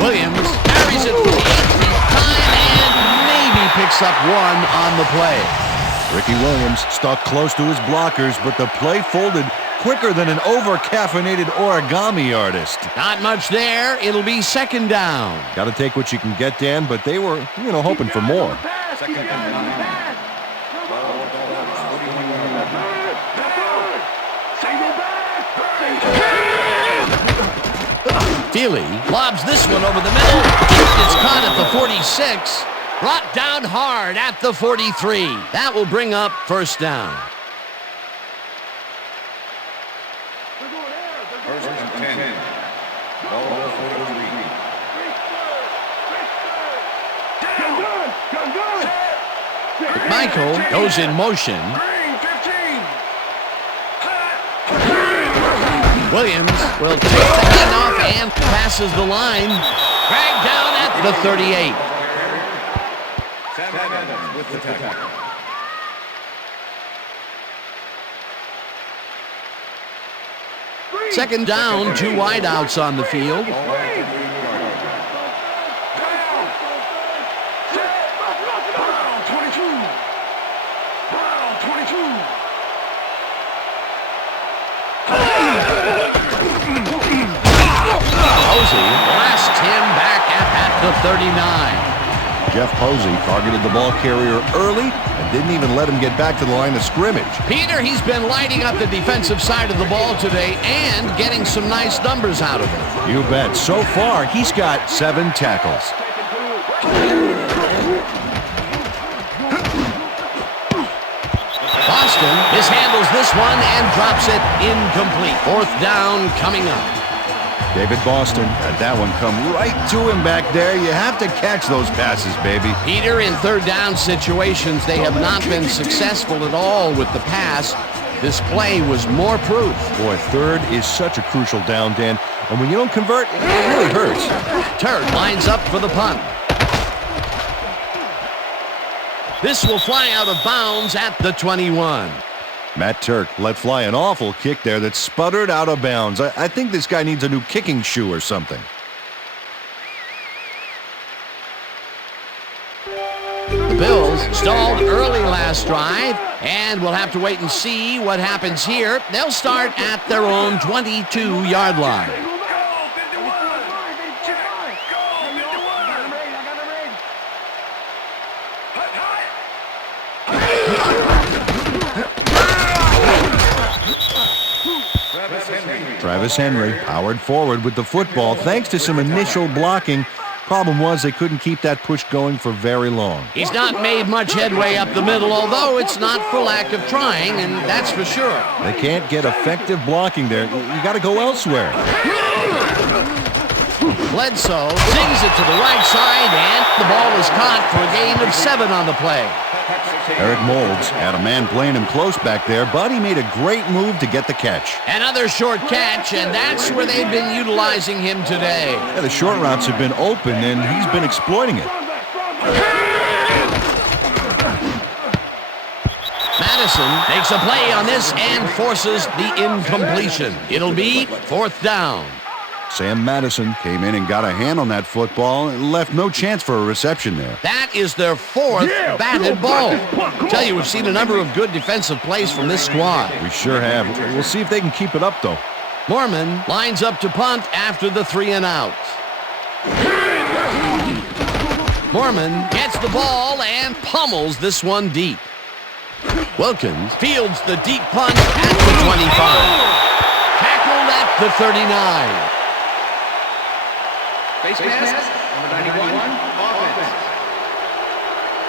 Williams carries it for the 18th time and maybe picks up 1 on the play. Ricky Williams stuck close to his blockers, but the play folded quicker than an over-caffeinated origami artist. Not much there. It'll be 2nd down. Got to take what you can get, Dan, but they were, hoping for more. Feely lobs this one over the middle. It's caught at the 46. Brought down hard at the 43. That will bring up 1st down. Michael goes in motion. Williams will take the handoff and passes the line. Dragged down at the 38. Second down, 2 wideouts on the field. Posey blasts him back at the 39. Jeff Posey targeted the ball carrier early and didn't even let him get back to the line of scrimmage. Peter, he's been lighting up the defensive side of the ball today and getting some nice numbers out of it. You bet. So far, he's got 7 tackles. Boston mishandles this one and drops it incomplete. 4th down coming up. David Boston had that one come right to him back there. You have to catch those passes, baby. Peter, in 3rd down situations, they have not been successful at all with the pass. This play was more proof. Boy, 3rd is such a crucial down, Dan. And when you don't convert, it really hurts. Turk lines up for the punt. This will fly out of bounds at the 21. Matt Turk let fly an awful kick there that sputtered out of bounds. I think this guy needs a new kicking shoe or something. The Bills stalled early last drive, and we'll have to wait and see what happens here. They'll start at their own 22-yard line. Travis Henry powered forward with the football thanks to some initial blocking. Problem was they couldn't keep that push going for very long. He's not made much headway up the middle, although it's not for lack of trying, and that's for sure. They can't get effective blocking there. You got to go elsewhere. Bledsoe sings it to the right side, and the ball is caught for a gain of 7 on the play. Eric Moulds had a man playing him close back there, but he made a great move to get the catch. Another short catch, and that's where they've been utilizing him today. Yeah, the short routes have been open, and he's been exploiting it. Madison makes a play on this and forces the incompletion. It'll be 4th down. Sam Madison came in and got a hand on that football and left no chance for a reception there. That is their 4th batted ball. Tell you, we've seen a number of good defensive plays from this squad. We sure have. We'll see if they can keep it up, though. Mormon lines up to punt after the 3 and out. Mormon gets the ball and pummels this one deep. Wilkins fields the deep punt at the 25. Tackled at the 39. Face mask, number 91, offense.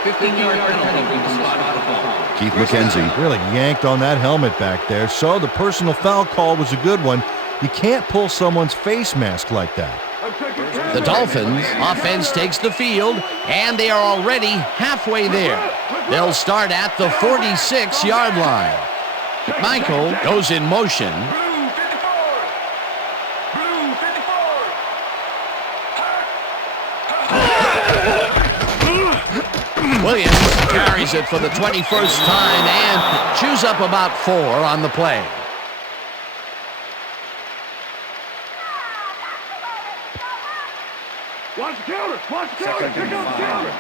15-yard penalty from the spot of the ball. Keith McKenzie really yanked on that helmet back there, so the personal foul call was a good one. You can't pull someone's face mask like that. The Dolphins offense takes the field, and they are already halfway there. They'll start at the 46-yard line. Michael goes in motion. Williams carries it for the 21st time and chews up about 4 on the play. Watch the counter! Watch the counter! Here comes the counter!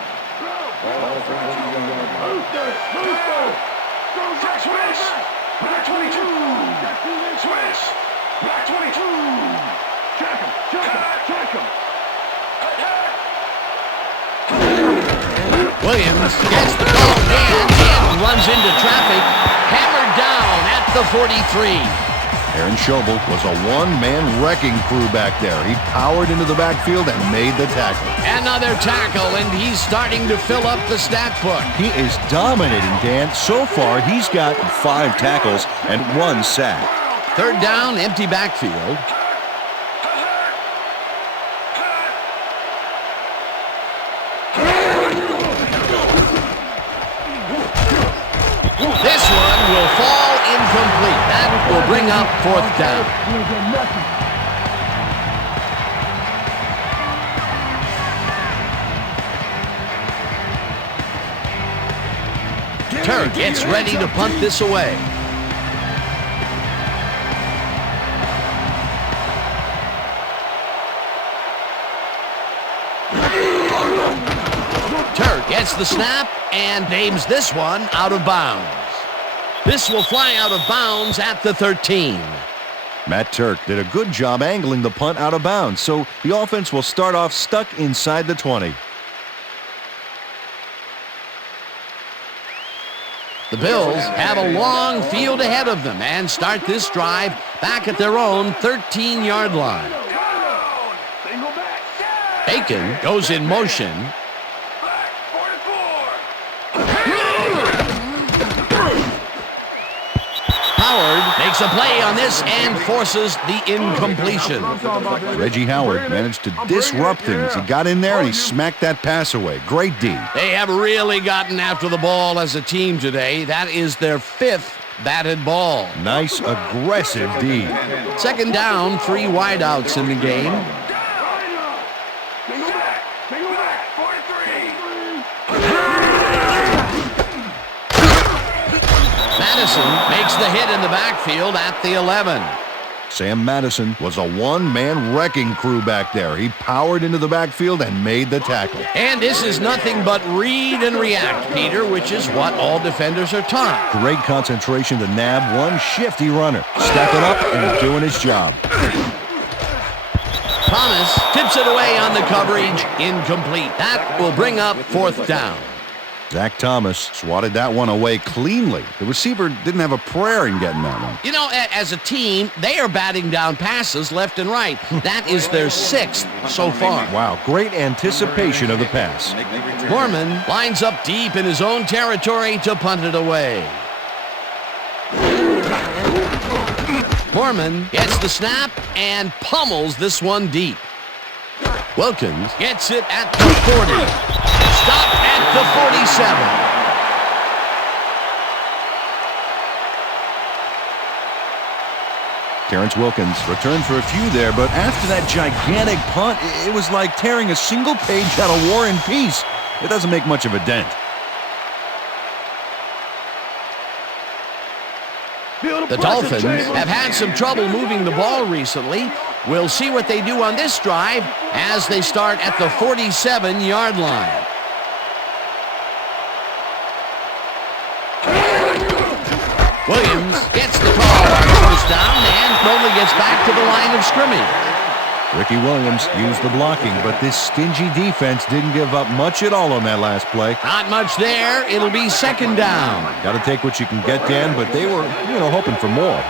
Booster! Booster! Black switch! Black 22! Switch! Black 22! Check him! Check him! Check him! Williams gets the ball and runs into traffic, hammered down at the 43. Aaron Schobel was a one-man wrecking crew back there. He powered into the backfield and made the tackle. Another tackle, and he's starting to fill up the stat book. He is dominating, Dan. So far, he's got 5 tackles and 1 sack. 3rd down, empty backfield. This one will fall incomplete. That will bring up 4th down. Turk gets ready to punt this away. Turk gets the snap and aims this one out of bounds. This will fly out of bounds at the 13. Matt Turk did a good job angling the punt out of bounds, so the offense will start off stuck inside the 20. The Bills have a long field ahead of them and start this drive back at their own 13-yard line. Bacon goes in motion. Howard makes a play on this and forces the incompletion. Reggie Howard managed to disrupt things. He got in there and he smacked that pass away. Great D. They have really gotten after the ball as a team today. That is their 5th batted ball. Nice, aggressive D. 2nd down, 3 wideouts in the game. Madison makes the hit in the backfield at the 11. Sam Madison was a one-man wrecking crew back there. He powered into the backfield and made the tackle. And this is nothing but read and react, Peter, which is what all defenders are taught. Great concentration to nab one shifty runner. Stepping up and doing his job. Thomas tips it away on the coverage. Incomplete. That will bring up 4th down. Zach Thomas swatted that one away cleanly. The receiver didn't have a prayer in getting that one. You know, as a team, they are batting down passes left and right. That is their 6th so far. Wow, great anticipation of the pass. Mormon lines up deep in his own territory to punt it away. Mormon gets the snap and pummels this one deep. Wilkins gets it at the 40. Stop at the 47. Terrence Wilkins returned for a few there, but after that gigantic punt, it was like tearing a single page out of War and Peace. It doesn't make much of a dent. The Dolphins have had some trouble moving the ball recently. We'll see what they do on this drive as they start at the 47-yard line. Williams gets the call on first down and only gets back to the line of scrimmage. Ricky Williams used the blocking, but this stingy defense didn't give up much at all on that last play. Not much there. It'll be second down. Got to take what you can get, Dan, but they were, hoping for more.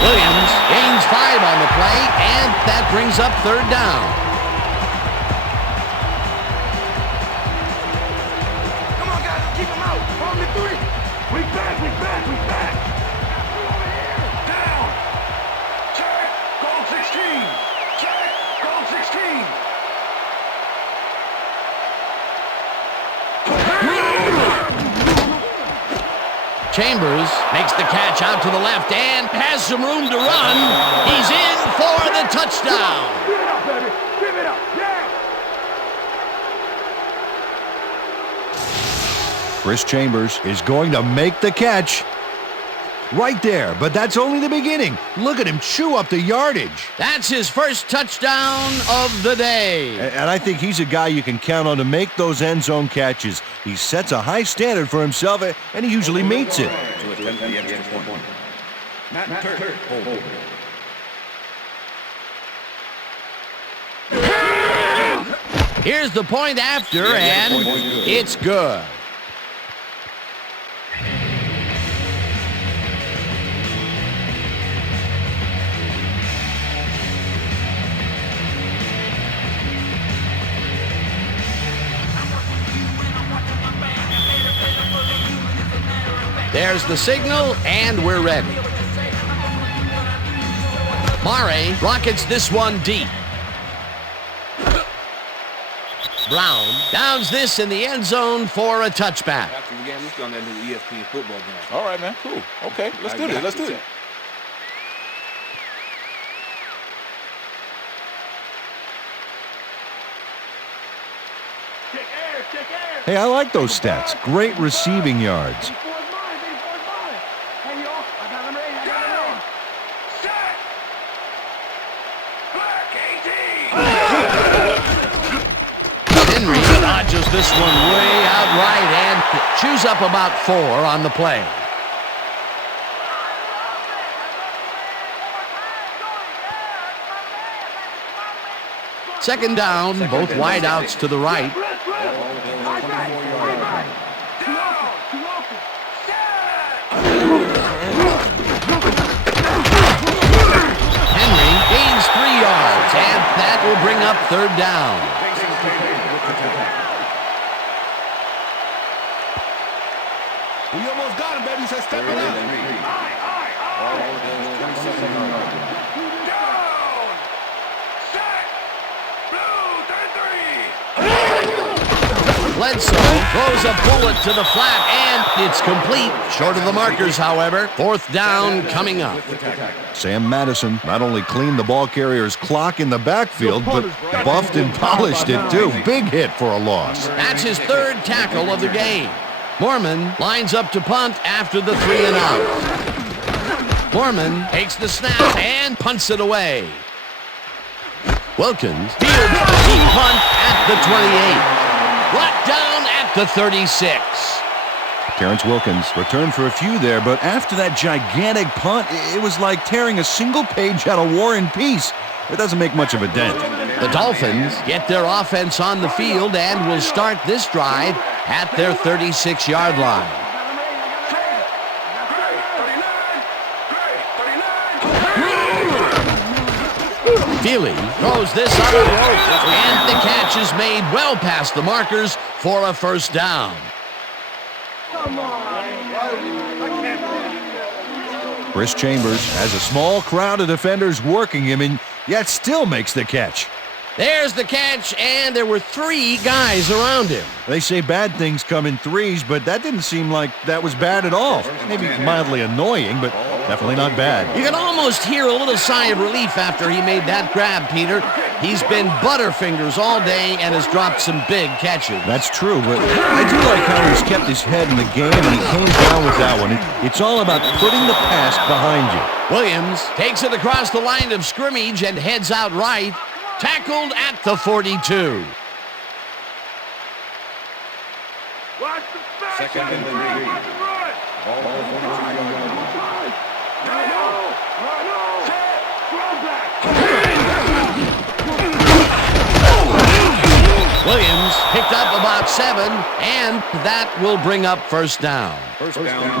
Williams gains 5 on the play, and that brings up third down. Down. Check. Goal 16. Check. Goal 16. Chambers makes the catch out to the left and has some room to run. He's in for the touchdown. Give it up, baby. Give it up. Yeah. Chris Chambers is going to make the catch. Right there, but that's only the beginning. Look at him chew up the yardage. That's his first touchdown of the day. And I think he's a guy you can count on to make those end zone catches. He sets a high standard for himself, and he usually meets it. Here's the point after, and it's good. There's the signal, and we're ready. Mare rockets this one deep. Brown downs this in the end zone for a touchback. After the game, we're on that new ESPN football game. All right, man. Cool. Okay, let's do this. Let's do it. Hey, I like those stats. Great receiving yards. Henry dodges this one way out right and chews up about 4 on the play. Second down, both wideouts to the right. Henry gains 3 yards, and that will bring up third down. We almost got him, baby. So step it up. Bledsoe throws a bullet to the flat, and it's complete. Short of the markers, however. Fourth down coming up. Sam Madison not only cleaned the ball carrier's clock in the backfield, but buffed and polished it too. Big hit for a loss. That's his third tackle of the game. Mormon lines up to punt after the 3 and out. Mormon takes the snap and punts it away. Wilkins fields the deep punt at the 28. Brought down at the 36. Terrence Wilkins returned for a few there, but after that gigantic punt, it was like tearing a single page out of War and Peace. it doesn't make much of a dent. The Dolphins get their offense on the field and will start this drive at their 36-yard line. Feely throws this on the rope, and the catch is made well past the markers for a first down. Chris Chambers has a small crowd of defenders working him, and yet still makes the catch. There's the catch, and there were 3 guys around him. They say bad things come in threes, but that didn't seem like that was bad at all. Maybe mildly annoying, but definitely not bad. You can almost hear a little sigh of relief after he made that grab, Peter. He's been butterfingers all day and has dropped some big catches. That's true, but I do like how he's kept his head in the game, and he came down with that one. It's all about putting the pass behind you. Williams takes it across the line of scrimmage and heads out right. Tackled at the 42. Second and 3. Williams picked up about 7, and that will bring up first down.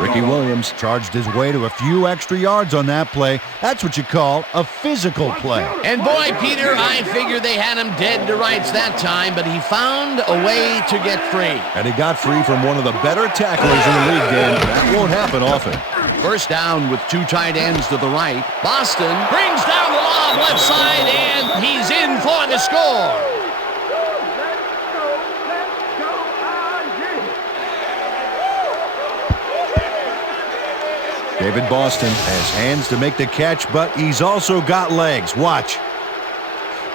Ricky Williams charged his way to a few extra yards on that play. That's what you call a physical play. And boy, Peter, I figure they had him dead to rights that time, but he found a way to get free. And he got free from one of the better tacklers in the league, Dan. That won't happen often. First down with 2 tight ends to the right. Boston brings down the lob left side, and he's in for the score. David Boston has hands to make the catch, but he's also got legs. Watch.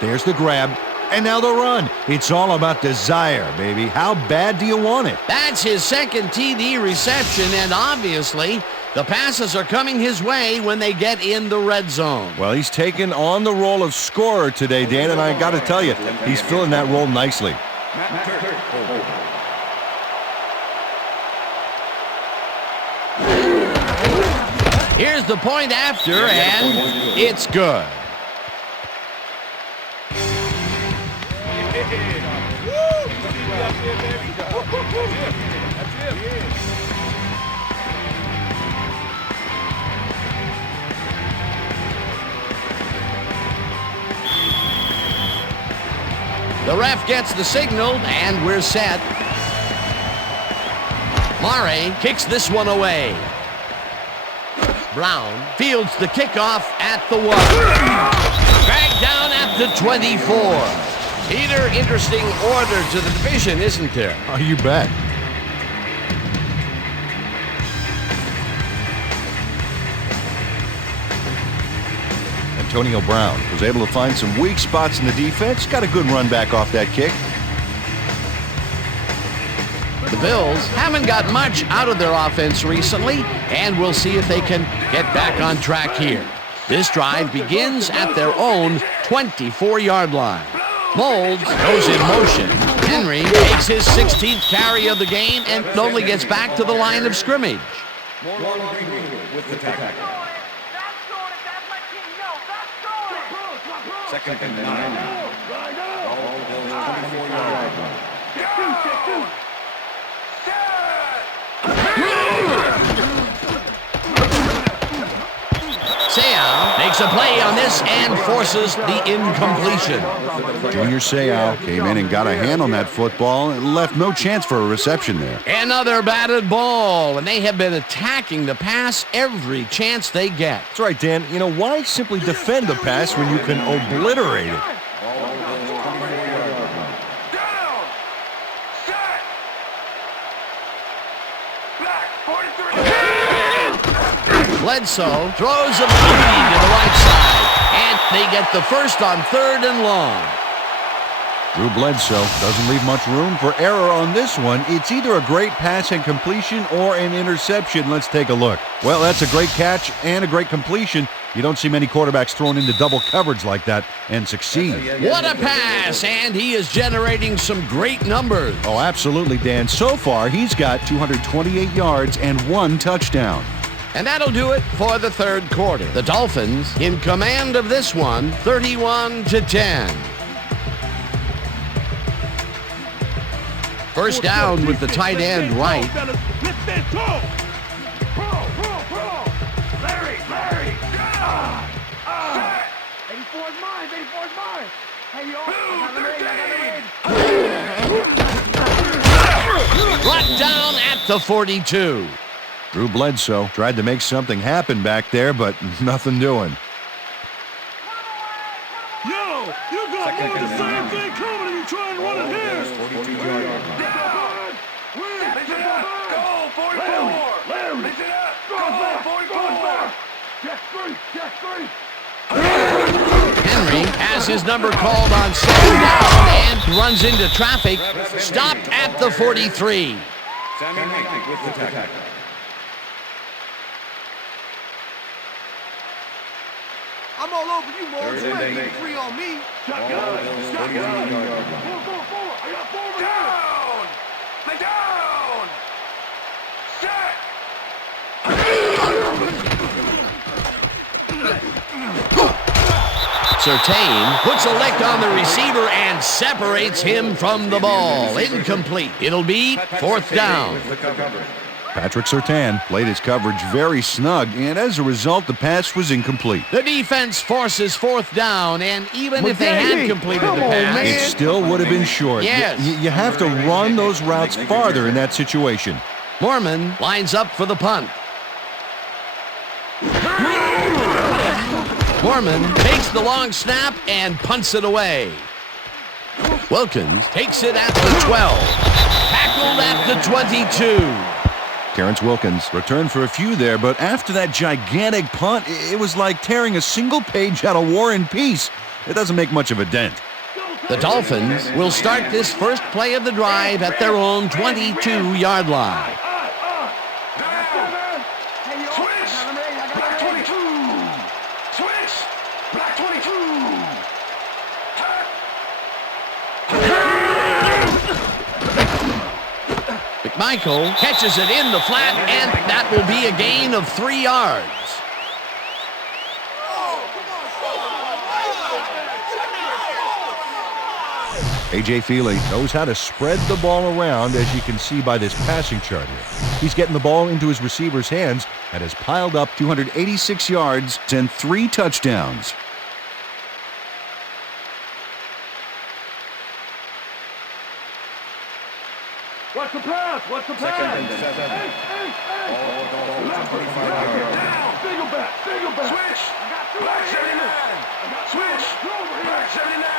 There's the grab, and now the run. It's all about desire, baby. How bad do you want it? That's his second TD reception, and obviously the passes are coming his way when they get in the red zone. Well, he's taken on the role of scorer today, Dan, and I got to tell you, he's filling that role nicely. Here's the point after, and it's good. The ref gets the signal, and we're set. Murray kicks this one away. Brown fields the kickoff at the 1. Dragged down at the 24. Peter, interesting order to the division, isn't there? Oh, you bet. Antonio Brown was able to find some weak spots in the defense. Got a good run back off that kick. The Bills haven't got much out of their offense recently, and we'll see if they can get back on track here. This drive begins at their own 24-yard line. Moulds goes in motion. Henry takes his 16th carry of the game and only gets back to the line of scrimmage. Second and 9. Seau makes a play on this and forces the incompletion. Junior Seau came in and got a hand on that football and left no chance for a reception there. Another batted ball, and they have been attacking the pass every chance they get. That's right, Dan. You know, why simply defend the pass when you can obliterate it? Bledsoe throws a beauty to the right side, and they get the first on 3rd and long. Drew Bledsoe doesn't leave much room for error on this one. It's either a great pass and completion or an interception. Let's take a look. Well, that's a great catch and a great completion. You don't see many quarterbacks thrown into double coverage like that and succeed. What a pass, and he is generating some great numbers. Oh, absolutely, Dan. So far, he's got 228 yards and 1 touchdown. And that'll do it for the third quarter. The Dolphins in command of this one, 31-10. First down with the tight end right. Larry! 84's mine! Hey, yo! Brought down at the 42. Drew Bledsoe tried to make something happen back there, but nothing doing. Yo! You got more of the same thing coming and you try and run it here! 42-yard line. Go! 44! Larry! Mix it up! Go! 44! Check three! Henry has his number called on second down and runs into traffic. Stopped at the 43. Sammy Knight with the tackle. I'm all over you, Morris. You ain't getting free on me. Shotgun! Forward! I got forward! Down! Lay down! Set! Surtain puts a lick on the receiver and separates him from the ball. Incomplete. It'll be fourth down. Patrick Surtain played his coverage very snug, and as a result, the pass was incomplete. The defense forces fourth down, and even if they had completed the pass, It still would have been short. Yes. You have to run those routes farther in that situation. Mormon lines up for the punt. Mormon takes the long snap and punts it away. Wilkins takes it at the 12. Tackled at the 22. Terrence Wilkins returned for a few there, but after that gigantic punt, it was like tearing a single page out of War and Peace. It doesn't make much of a dent. The Dolphins will start this first play of the drive at their own 22-yard line. McMichael catches it in the flat, and that will be a gain of 3 yards. A.J. Feely knows how to spread the ball around, as you can see by this passing chart here. He's getting the ball into his receiver's hands and has piled up 286 yards and 3 touchdowns. What's the pass? Hey! Down! Single back! Switch! Black 79! Switch! Black 79!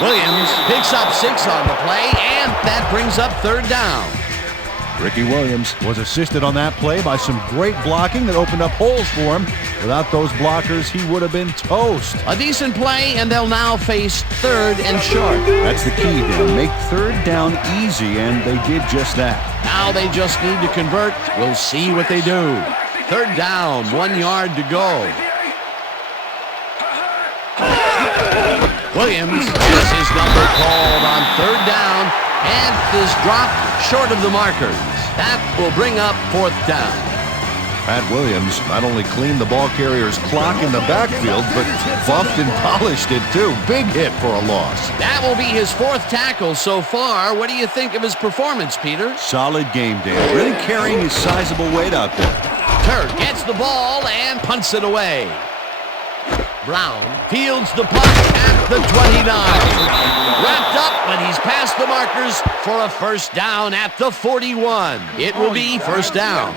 Williams picks up 6 on the play, and that brings up third down. Ricky Williams was assisted on that play by some great blocking that opened up holes for him. Without those blockers, he would have been toast. A decent play, and they'll now face third and short. That's the key, Dan. Make third down easy, and they did just that. Now they just need to convert. We'll see what they do. Third down, 1 yard to go. Williams has his number called on third down and is dropped short of the markers. That will bring up fourth down. Pat Williams not only cleaned the ball carrier's clock in the backfield, but buffed and polished it too. Big hit for a loss. That will be his 4th tackle so far. What do you think of his performance, Peter? Solid game, Dan. Really carrying his sizable weight out there. Turk gets the ball and punts it away. Brown fields the punt at the 29. Wrapped up, but he's past the markers for a first down at the 41. It will be first down.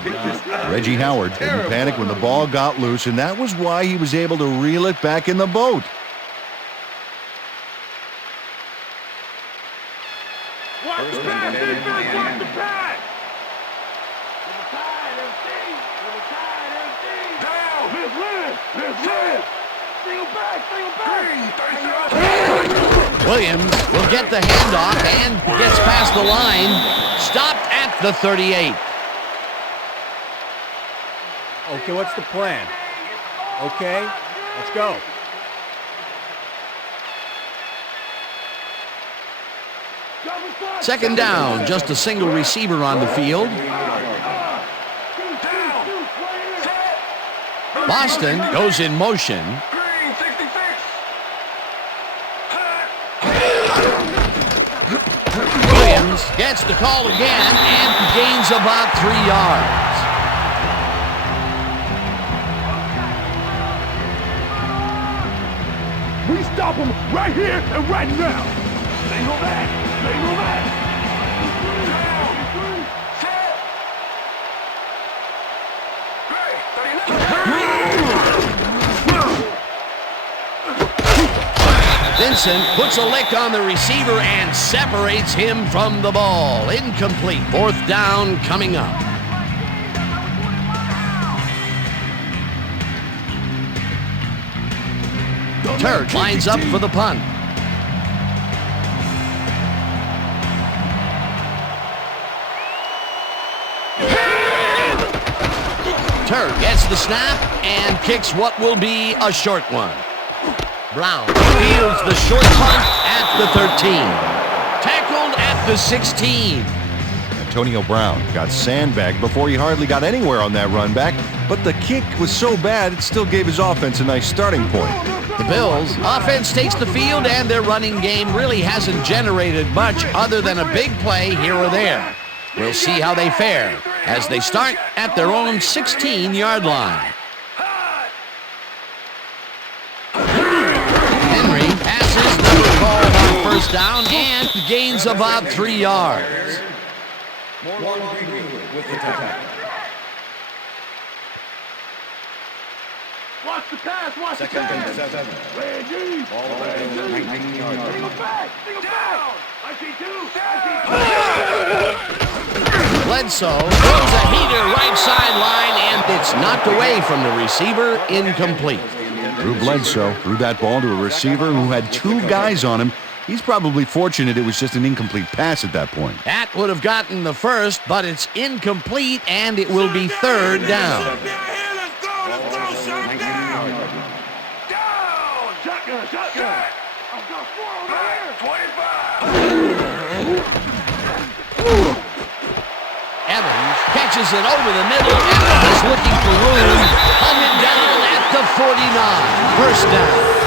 Reggie Howard didn't panic when the ball got loose, and that was why he was able to reel it back in the boat. Watch the pass, defense! Watch the pass! Let's live! Single back! Williams will get the handoff and gets past the line. Stopped at the 38. Okay, what's the plan? Okay, let's go. Second down, just a single receiver on the field. Boston goes in motion. Williams gets the call again and gains about 3 yards. We stop them right here and right now. Single back. Single back. Vincent puts a lick on the receiver and separates him from the ball. Incomplete. Fourth down coming up. Turk lines up for the punt. Turk gets the snap and kicks what will be a short one. Brown fields the short punt at the 13. Tackled at the 16. Antonio Brown got sandbagged before he hardly got anywhere on that run back, but the kick was so bad it still gave his offense a nice starting point. The Bills' offense takes the field, and their running game really hasn't generated much other than a big play here or there. We'll see how they fare as they start at their own 16-yard line. Henry passes, the ball on first down, and gains about 3 yards. With the tackle. Watch the pass, watch the pass. Reggie. Reggie. 19 yards. Single back. I see two. Bledsoe throws a heater right sideline, and it's knocked away from the receiver, incomplete. Drew Bledsoe threw that ball to a receiver who had 2 guys on him. He's probably fortunate it was just an incomplete pass at that point. That would have gotten the first, but it's incomplete, and it will be third down. Shotgun. I've got 4 over there. 25. Evans catches it over the middle, and is looking for room. Hunted down at the 49. First down.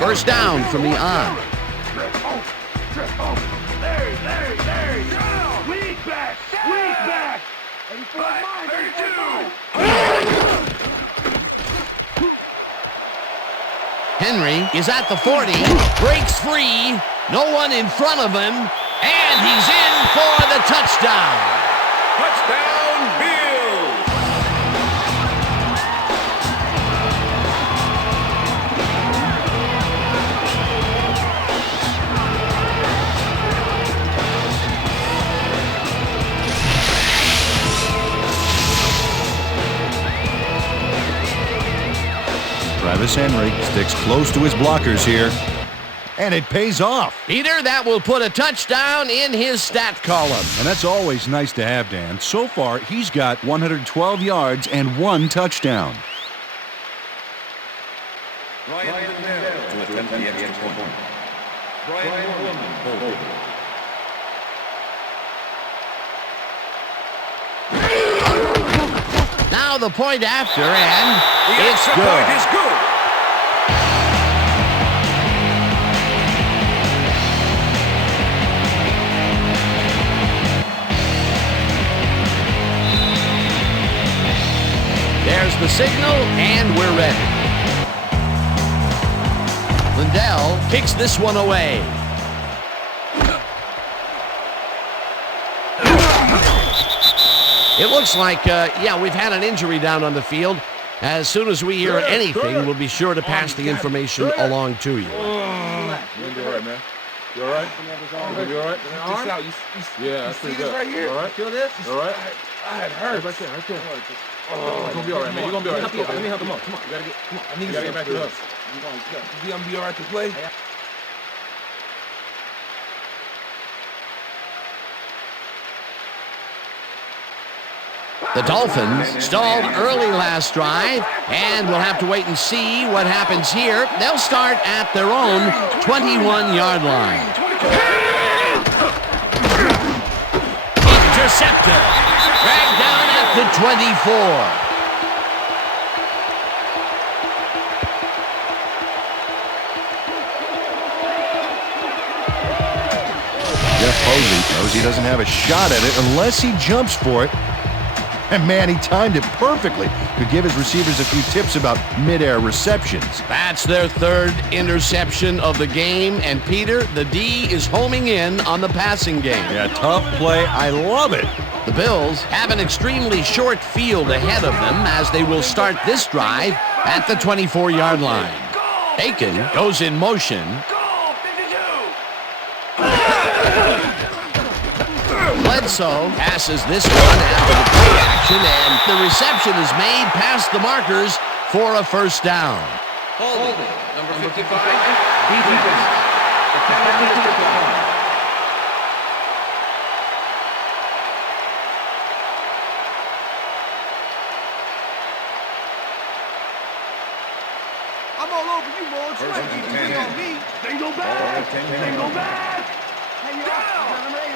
First down from the on. There. Weak back. 32. Henry is at the 40, breaks free, no one in front of him, and he's in for the touchdown. Touchdown, Bills. Travis Henry sticks close to his blockers here, and it pays off. Peter, that will put a touchdown in his stat column. And that's always nice to have, Dan. So far, he's got 112 yards and 1 touchdown. Brian Lindell to attempt the extra point. Brian Woman. Now the point after, and it's good. There's the signal, and we're ready. Lindell kicks this one away. It looks like, we've had an injury down on the field. As soon as we hear anything, we'll be sure to pass the information along to you. You're gonna be all right, man. You all right? You're gonna be all right? Just out. Yeah, that's pretty good. Right here. You all right? Feel this? You all right? I had hurt. Right there. You're gonna be all right, man. You're gonna be all right. Let me help him out. Come on. You gotta get back to us. You gonna be all right to play? The Dolphins stalled early last drive, and we'll have to wait and see what happens here. They'll start at their own 21-yard line. Intercepted. Dragged down at the 24. Posey knows he doesn't have a shot at it unless he jumps for it. And man, he timed it perfectly. Could give his receivers a few tips about mid-air receptions. That's their third interception of the game. And Peter, the D is homing in on the passing game. Yeah, tough play. I love it. The Bills have an extremely short field ahead of them as they will start this drive at the 24-yard line. Aiken goes in motion. Bledsoe passes this one after the play action, and the reception is made past the markers for a first down. Holding, number 55, defense. The penalty is declined. I'm all over you, Morge. You ain't getting on me. They go back. They go back. Hey, yo, I got him ready.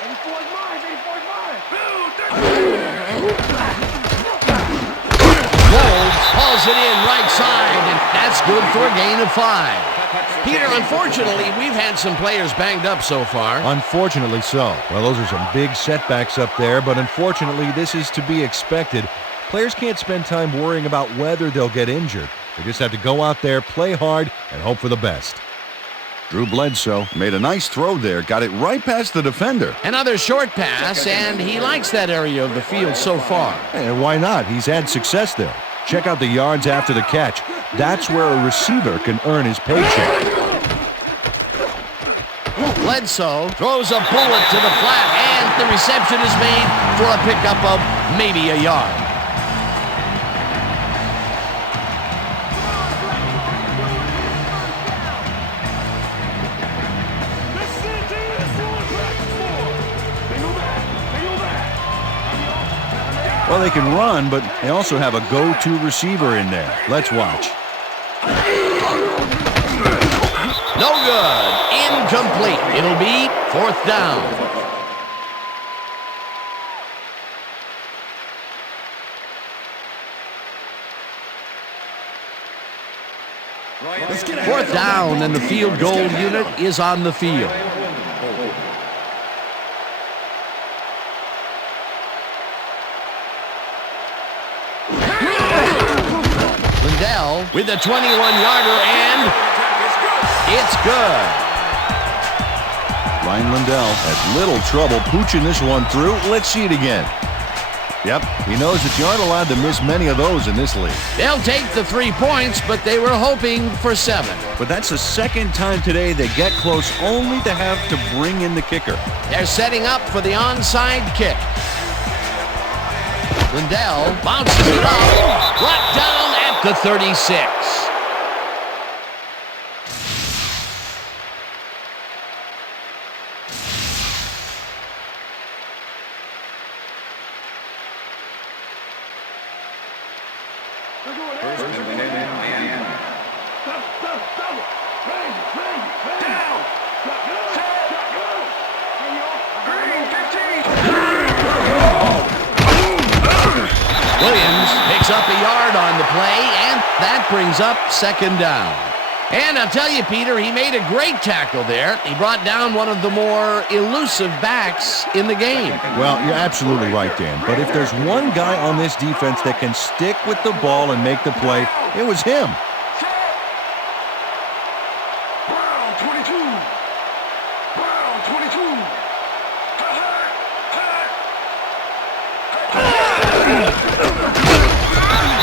84 is mine. 84 is mine. Wolves hauls it in right side, and that's good for a gain of 5. Peter, unfortunately, we've had some players banged up so far. Unfortunately so. Well, those are some big setbacks up there, but unfortunately, this is to be expected. Players can't spend time worrying about whether they'll get injured. They just have to go out there, play hard, and hope for the best. Drew Bledsoe made a nice throw there, got it right past the defender. Another short pass, and he likes that area of the field so far. And why not? He's had success there. Check out the yards after the catch. That's where a receiver can earn his paycheck. Bledsoe throws a bullet to the flat, and the reception is made for a pickup of maybe a yard. Well, they can run, but they also have a go-to receiver in there. Let's watch. No good. Incomplete. It'll be fourth down. Fourth down, and the field goal unit is on the field. With a 21-yarder, and it's good. Ryan Lindell has little trouble pooching this one through. Let's see it again. Yep, he knows that you aren't allowed to miss many of those in this league. They'll take the 3 points, but they were hoping for 7. But that's the second time today they get close only to have to bring in the kicker. They're setting up for the onside kick. Lindell bounces it up, brought down at the 36. Williams picks up a yard on the play, and that brings up second down. And I'll tell you, Peter, he made a great tackle there. He brought down one of the more elusive backs in the game. Well, you're absolutely right, Dan. But if there's one guy on this defense that can stick with the ball and make the play, it was him. Brown 22. Brown 22.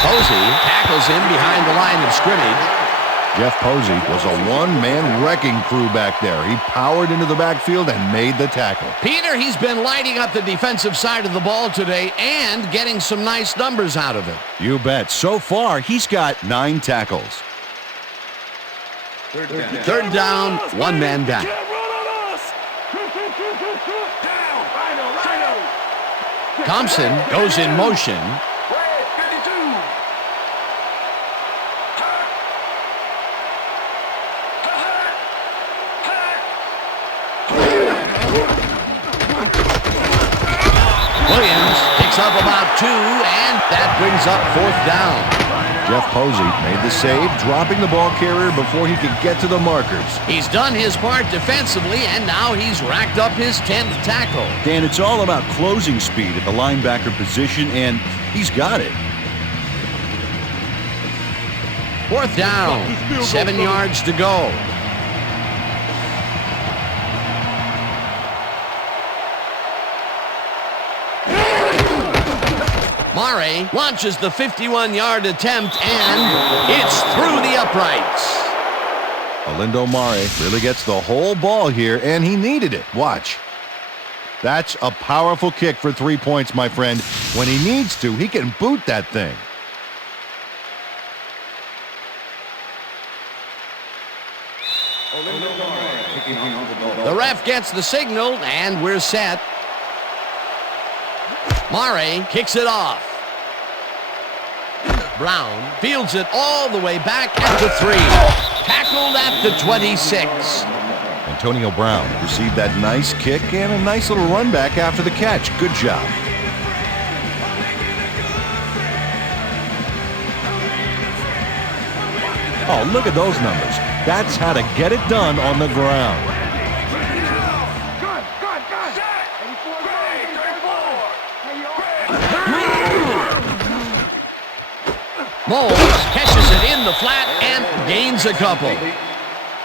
Posey tackles him behind the line of scrimmage. Jeff Posey was a one-man wrecking crew back there. He powered into the backfield and made the tackle. Peter, he's been lighting up the defensive side of the ball today and getting some nice numbers out of it. You bet. So far, he's got 9 tackles. Third down, one man down. Thompson goes in motion. Williams picks up about 2, and that brings up 4th down. Jeff Posey made the save, dropping the ball carrier before he could get to the markers. He's done his part defensively, and now he's racked up his 10th tackle. Dan, it's all about closing speed at the linebacker position, and he's got it. 4th down, 7 yards to go. Murray launches the 51-yard attempt, and it's through the uprights. Olindo Mare really gets the whole ball here, and he needed it. Watch. That's a powerful kick for 3 points, my friend. When he needs to, he can boot that thing. The ref gets the signal, and we're set. Murray kicks it off. Brown fields it all the way back at the 3. Tackled at the 26. Antonio Brown received that nice kick and a nice little run back after the catch. Good job. Oh, look at those numbers. That's how to get it done on the ground. Moles catches it in the flat and gains a couple.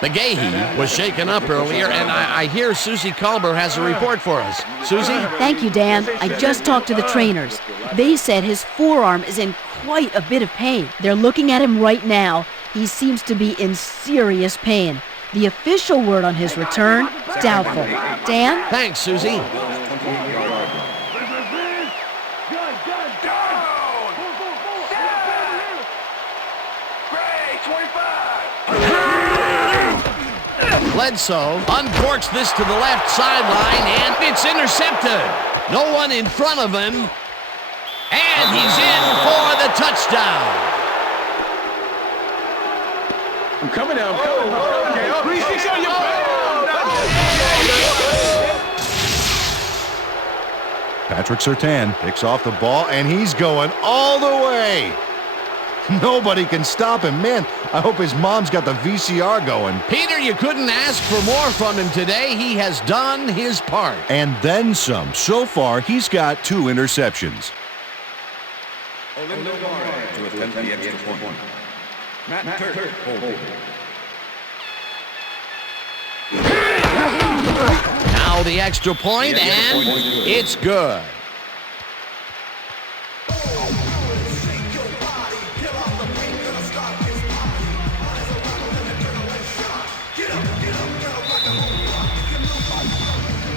McGahee was shaken up earlier, and I hear Suzy Kolber has a report for us. Suzy? Thank you, Dan. I just talked to the trainers. They said his forearm is in quite a bit of pain. They're looking at him right now. He seems to be in serious pain. The official word on his return, doubtful. Dan? Thanks, Suzy. Bledsoe uncorks this to the left sideline, and it's intercepted. No one in front of him, and he's in for the touchdown. I'm coming now. I'm coming. 3-6 on your Patrick Surtain picks off the ball, and he's going all the way. Nobody can stop him. Man, I hope his mom's got the VCR going. Peter, you couldn't ask for more from him today. He has done his part. And then some. So far, he's got 2 interceptions. To attempt the extra point. Matt Turk. Now the extra point, and it's good.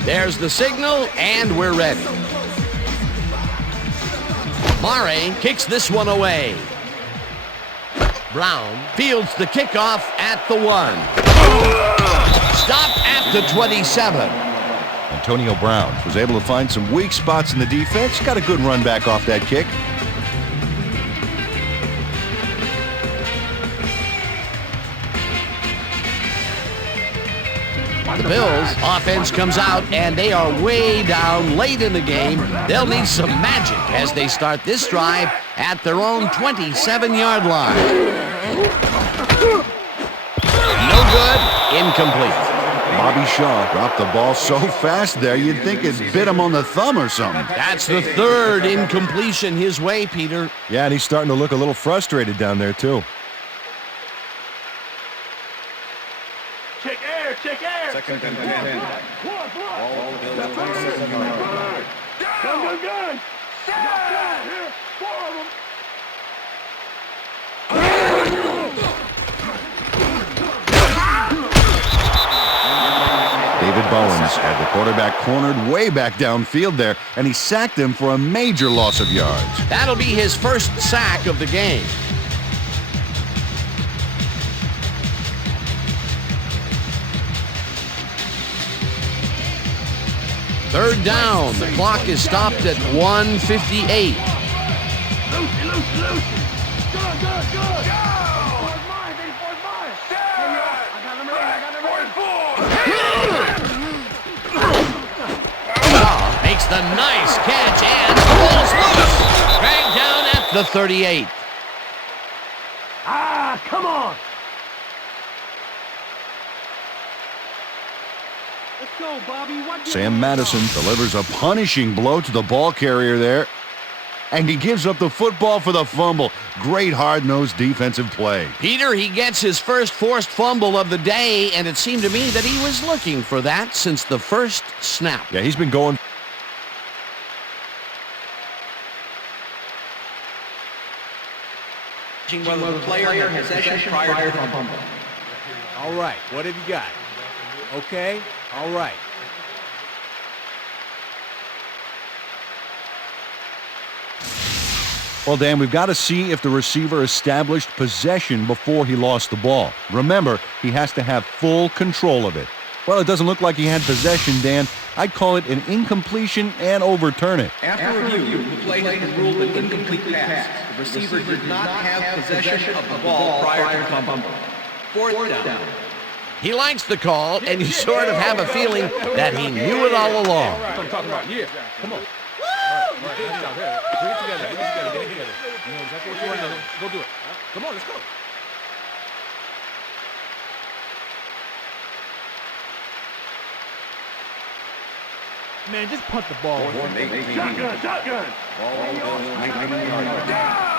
There's the signal, and we're ready. Murray kicks this one away. Brown fields the kickoff at the 1. Stop at the 27. Antonio Brown was able to find some weak spots in the defense. Got a good run back off that kick. The Bills' offense comes out, and they are way down late in the game. They'll need some magic as they start this drive at their own 27-yard line. No good, incomplete. Bobby Shaw dropped the ball so fast there, you'd think it bit him on the thumb or something. That's the 3rd incompletion his way, Peter. Yeah, and he's starting to look a little frustrated down there, too. Check air. Second and 10. Gun. Here, 4 of them. David Bowens had the quarterback cornered way back downfield there, and he sacked him for a major loss of yards. That'll be his first sack of the game. Third down. The clock is stopped at 1:58. Makes the nice catch and the ball's loose. Dragged down at the 38. Come on. Let's go, Bobby. Sam Madison delivers a punishing blow to the ball carrier there. And he gives up the football for the fumble. Great hard-nosed defensive play. Peter, he gets his first forced fumble of the day, and it seemed to me that he was looking for that since the first snap. Yeah, he's been going. Whether the player had possession prior to the fumble. All right, what have you got? Okay, all right. Well, Dan, we've got to see if the receiver established possession before he lost the ball. Remember, he has to have full control of it. Well, it doesn't look like he had possession, Dan. I'd call it an incompletion and overturn it. After review, the play has been ruled an incomplete pass. The receiver did not have possession of the ball prior to the fumble. Fourth down. He likes the call, and you sort of have a feeling that he knew it all along. That's what I'm talking about. Yeah. Come on. Bring it together. Bring it together. Get it together. You know exactly what you want to do. Go do it. Come on, let's go. Man, just punt the ball. Shotgun. Down.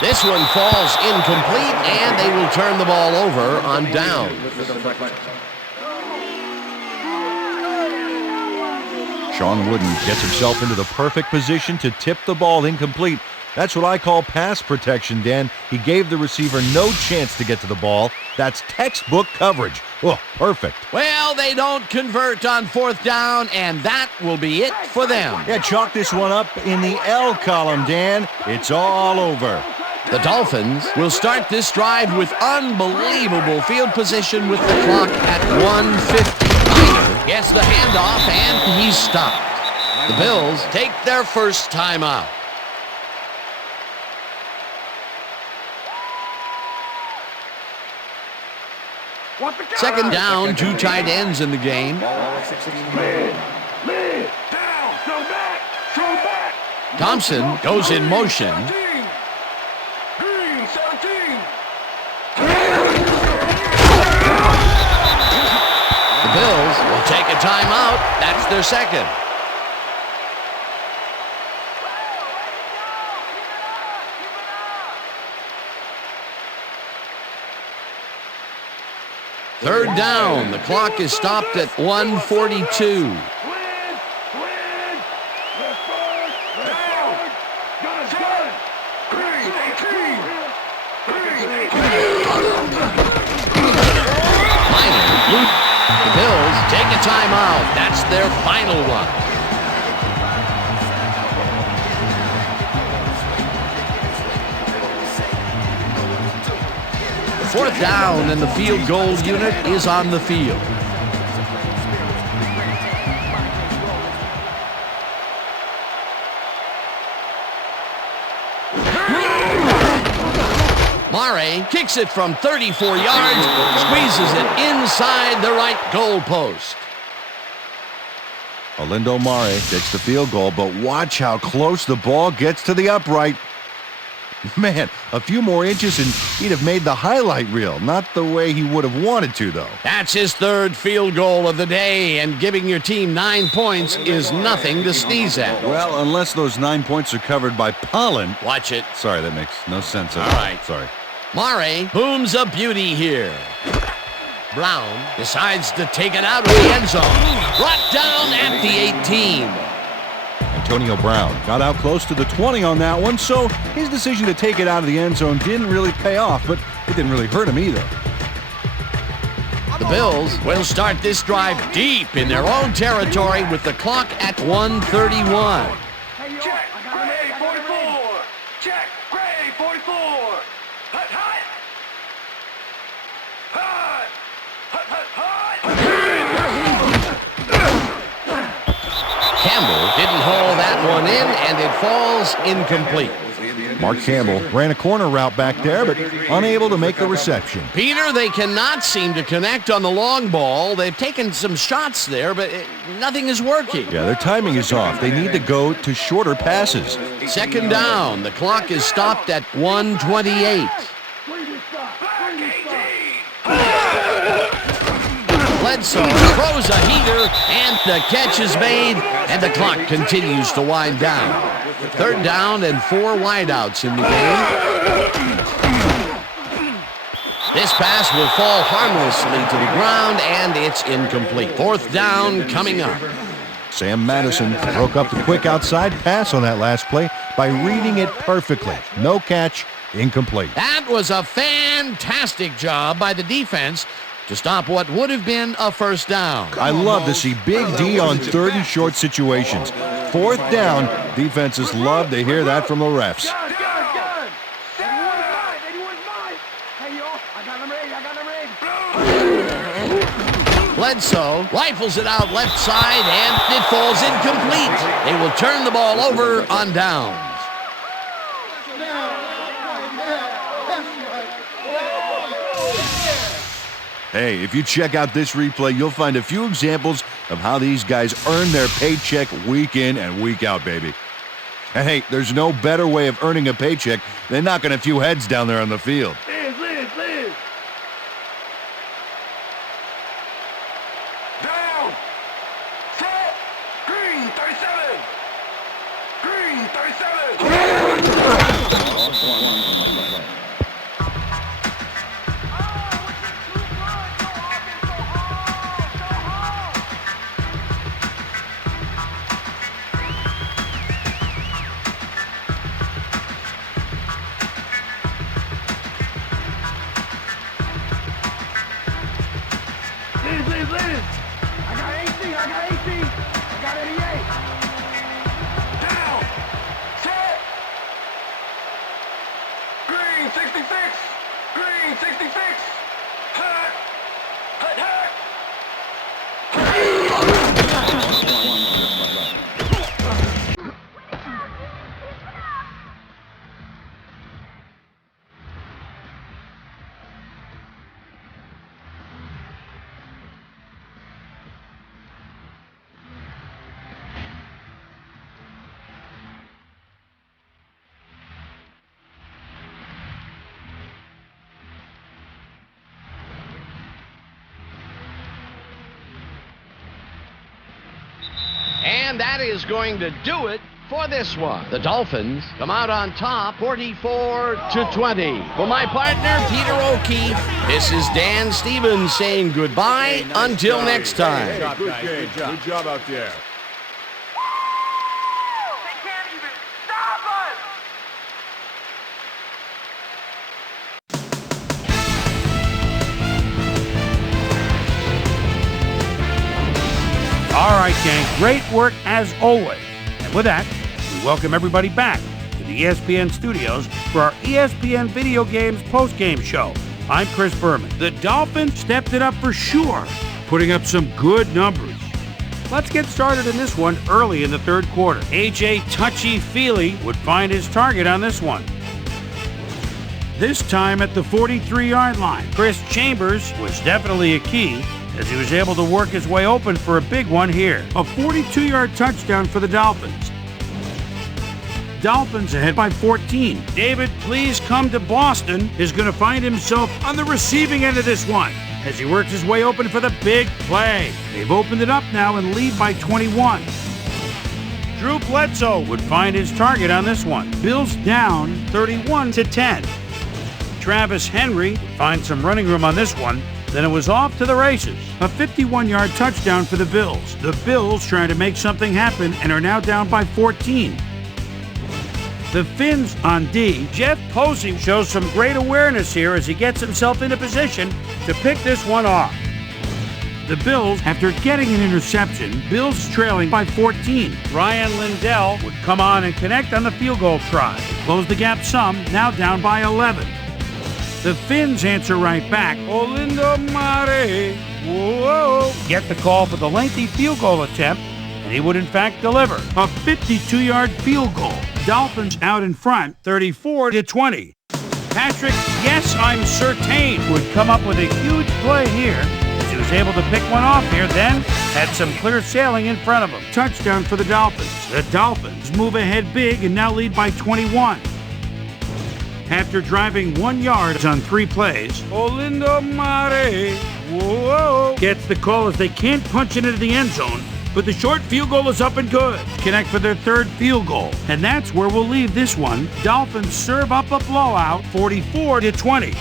This one falls incomplete, and they will turn the ball over on down. Sean Wooden gets himself into the perfect position to tip the ball incomplete. That's what I call pass protection, Dan. He gave the receiver no chance to get to the ball. That's textbook coverage. Oh, perfect. Well, they don't convert on fourth down, and that will be it for them. Yeah, chalk this one up in the L column, Dan. It's all over. The Dolphins will start this drive with unbelievable field position with the clock at 1:50. Miner gets the handoff, and he's stopped. The Bills take their first timeout. Second down, two tight ends in the game. Thompson goes in motion. The Bills will take a timeout. That's their second. Third down. The clock is stopped at 1:42. The Bills take a timeout. That's their final one. Fourth down, and the field goal unit is on the field. Mare kicks it from 34 yards, squeezes it inside the right goal post. Olindo Mare takes the field goal, but watch how close the ball gets to the upright. Man, a few more inches and he'd have made the highlight reel. Not the way he would have wanted to, though. That's his third field goal of the day, and giving your team 9 points is nothing to sneeze at. Well, unless those 9 points are covered by pollen. Watch it. Sorry, that makes no sense. All right. Sorry. Mare booms a beauty here. Brown decides to take it out of the end zone. Brought down at the 18. Antonio Brown got out close to the 20 on that one, so his decision to take it out of the end zone didn't really pay off, but it didn't really hurt him either. The Bills will start this drive deep in their own territory with the clock at 1:31. Check, Gray 44. Check, Gray 44. Hut, hut. Campbell didn't haul that one in, and it falls incomplete. Mark Campbell ran a corner route back there, but unable to make the reception. Peter, they cannot seem to connect on the long ball. They've taken some shots there, but nothing is working. Yeah, their timing is off. They need to go to shorter passes. Second down. The clock is stopped at 1:28. Bledsoe throws a heater, and the catch is made, and the clock continues to wind down. Third down and 4 wideouts in the game. This pass will fall harmlessly to the ground, and it's incomplete. Fourth down coming up. Sam Madison broke up the quick outside pass on that last play by reading it perfectly. No catch, incomplete. That was a fantastic job by the defense to stop what would have been a first down. I love to see Big D on third and short situations. Fourth down, defenses love to hear that from the refs. Bledsoe rifles it out left side, and it falls incomplete. They will turn the ball over on downs. Hey, if you check out this replay, you'll find a few examples of how these guys earn their paycheck week in and week out, baby. And hey, there's no better way of earning a paycheck than knocking a few heads down there on the field. Liz. Down. Set. Green 37. Green 37. Liz. I got 18. I got 88. Down. Set. Green 66. Green 66. Hut. And that is going to do it for this one. The Dolphins come out on top, 44-20. For my partner, Peter O'Keefe, this is Dan Stevens saying goodbye until next time. Good job out there. They can't even stop us! All right, gang, great work as always. And with that, we welcome everybody back to the ESPN studios for our ESPN Video Games post-game show. I'm Chris Berman. The Dolphins stepped it up for sure, putting up some good numbers. Let's get started in this one early in the third quarter. A.J. Touchy-Feely would find his target on this one. This time at the 43-yard line. Chris Chambers was definitely a key, as he was able to work his way open for a big one here. A 42-yard touchdown for the Dolphins. Dolphins ahead by 14. David, please come to Boston, is going to find himself on the receiving end of this one as he works his way open for the big play. They've opened it up now and lead by 21. Drew Bledsoe would find his target on this one. Bills down 31-10. Travis Henry finds some running room on this one. Then it was off to the races. A 51-yard touchdown for the Bills. The Bills trying to make something happen and are now down by 14. The Finns on D. Jeff Posey shows some great awareness here as he gets himself into position to pick this one off. The Bills, after getting an interception, Bills trailing by 14. Ryan Lindell would come on and connect on the field goal try. Close the gap some, now down by 11. The Finns answer right back. Olindo Mare. Whoa. Get the call for the lengthy field goal attempt and he would in fact deliver a 52-yard field goal. Dolphins out in front, 34-20. Patrick, yes, I'm certain, would come up with a huge play here as he was able to pick one off here, then had some clear sailing in front of him. Touchdown for the Dolphins. The Dolphins move ahead big and now lead by 21. After driving 1 yard on 3 plays, Olindo Mare, whoa, gets the call as they can't punch it into the end zone, but the short field goal is up and good. Connect for their 3rd field goal. And that's where we'll leave this one. Dolphins serve up a blowout, 44-20.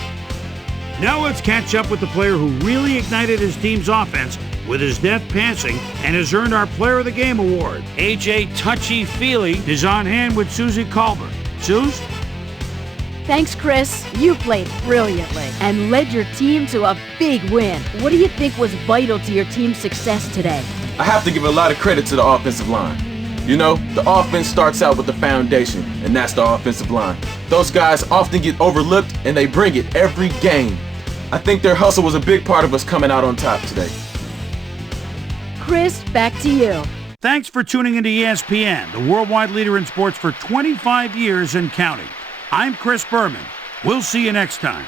Now let's catch up with the player who really ignited his team's offense with his deft passing and has earned our Player of the Game award. A.J. Touchy-Feely is on hand with Suzy Kolber. Suze? Thanks, Chris. You played brilliantly and led your team to a big win. What do you think was vital to your team's success today? I have to give a lot of credit to the offensive line. You know, the offense starts out with the foundation, and that's the offensive line. Those guys often get overlooked, and they bring it every game. I think their hustle was a big part of us coming out on top today. Chris, back to you. Thanks for tuning into ESPN, the worldwide leader in sports for 25 years and counting. I'm Chris Berman. We'll see you next time.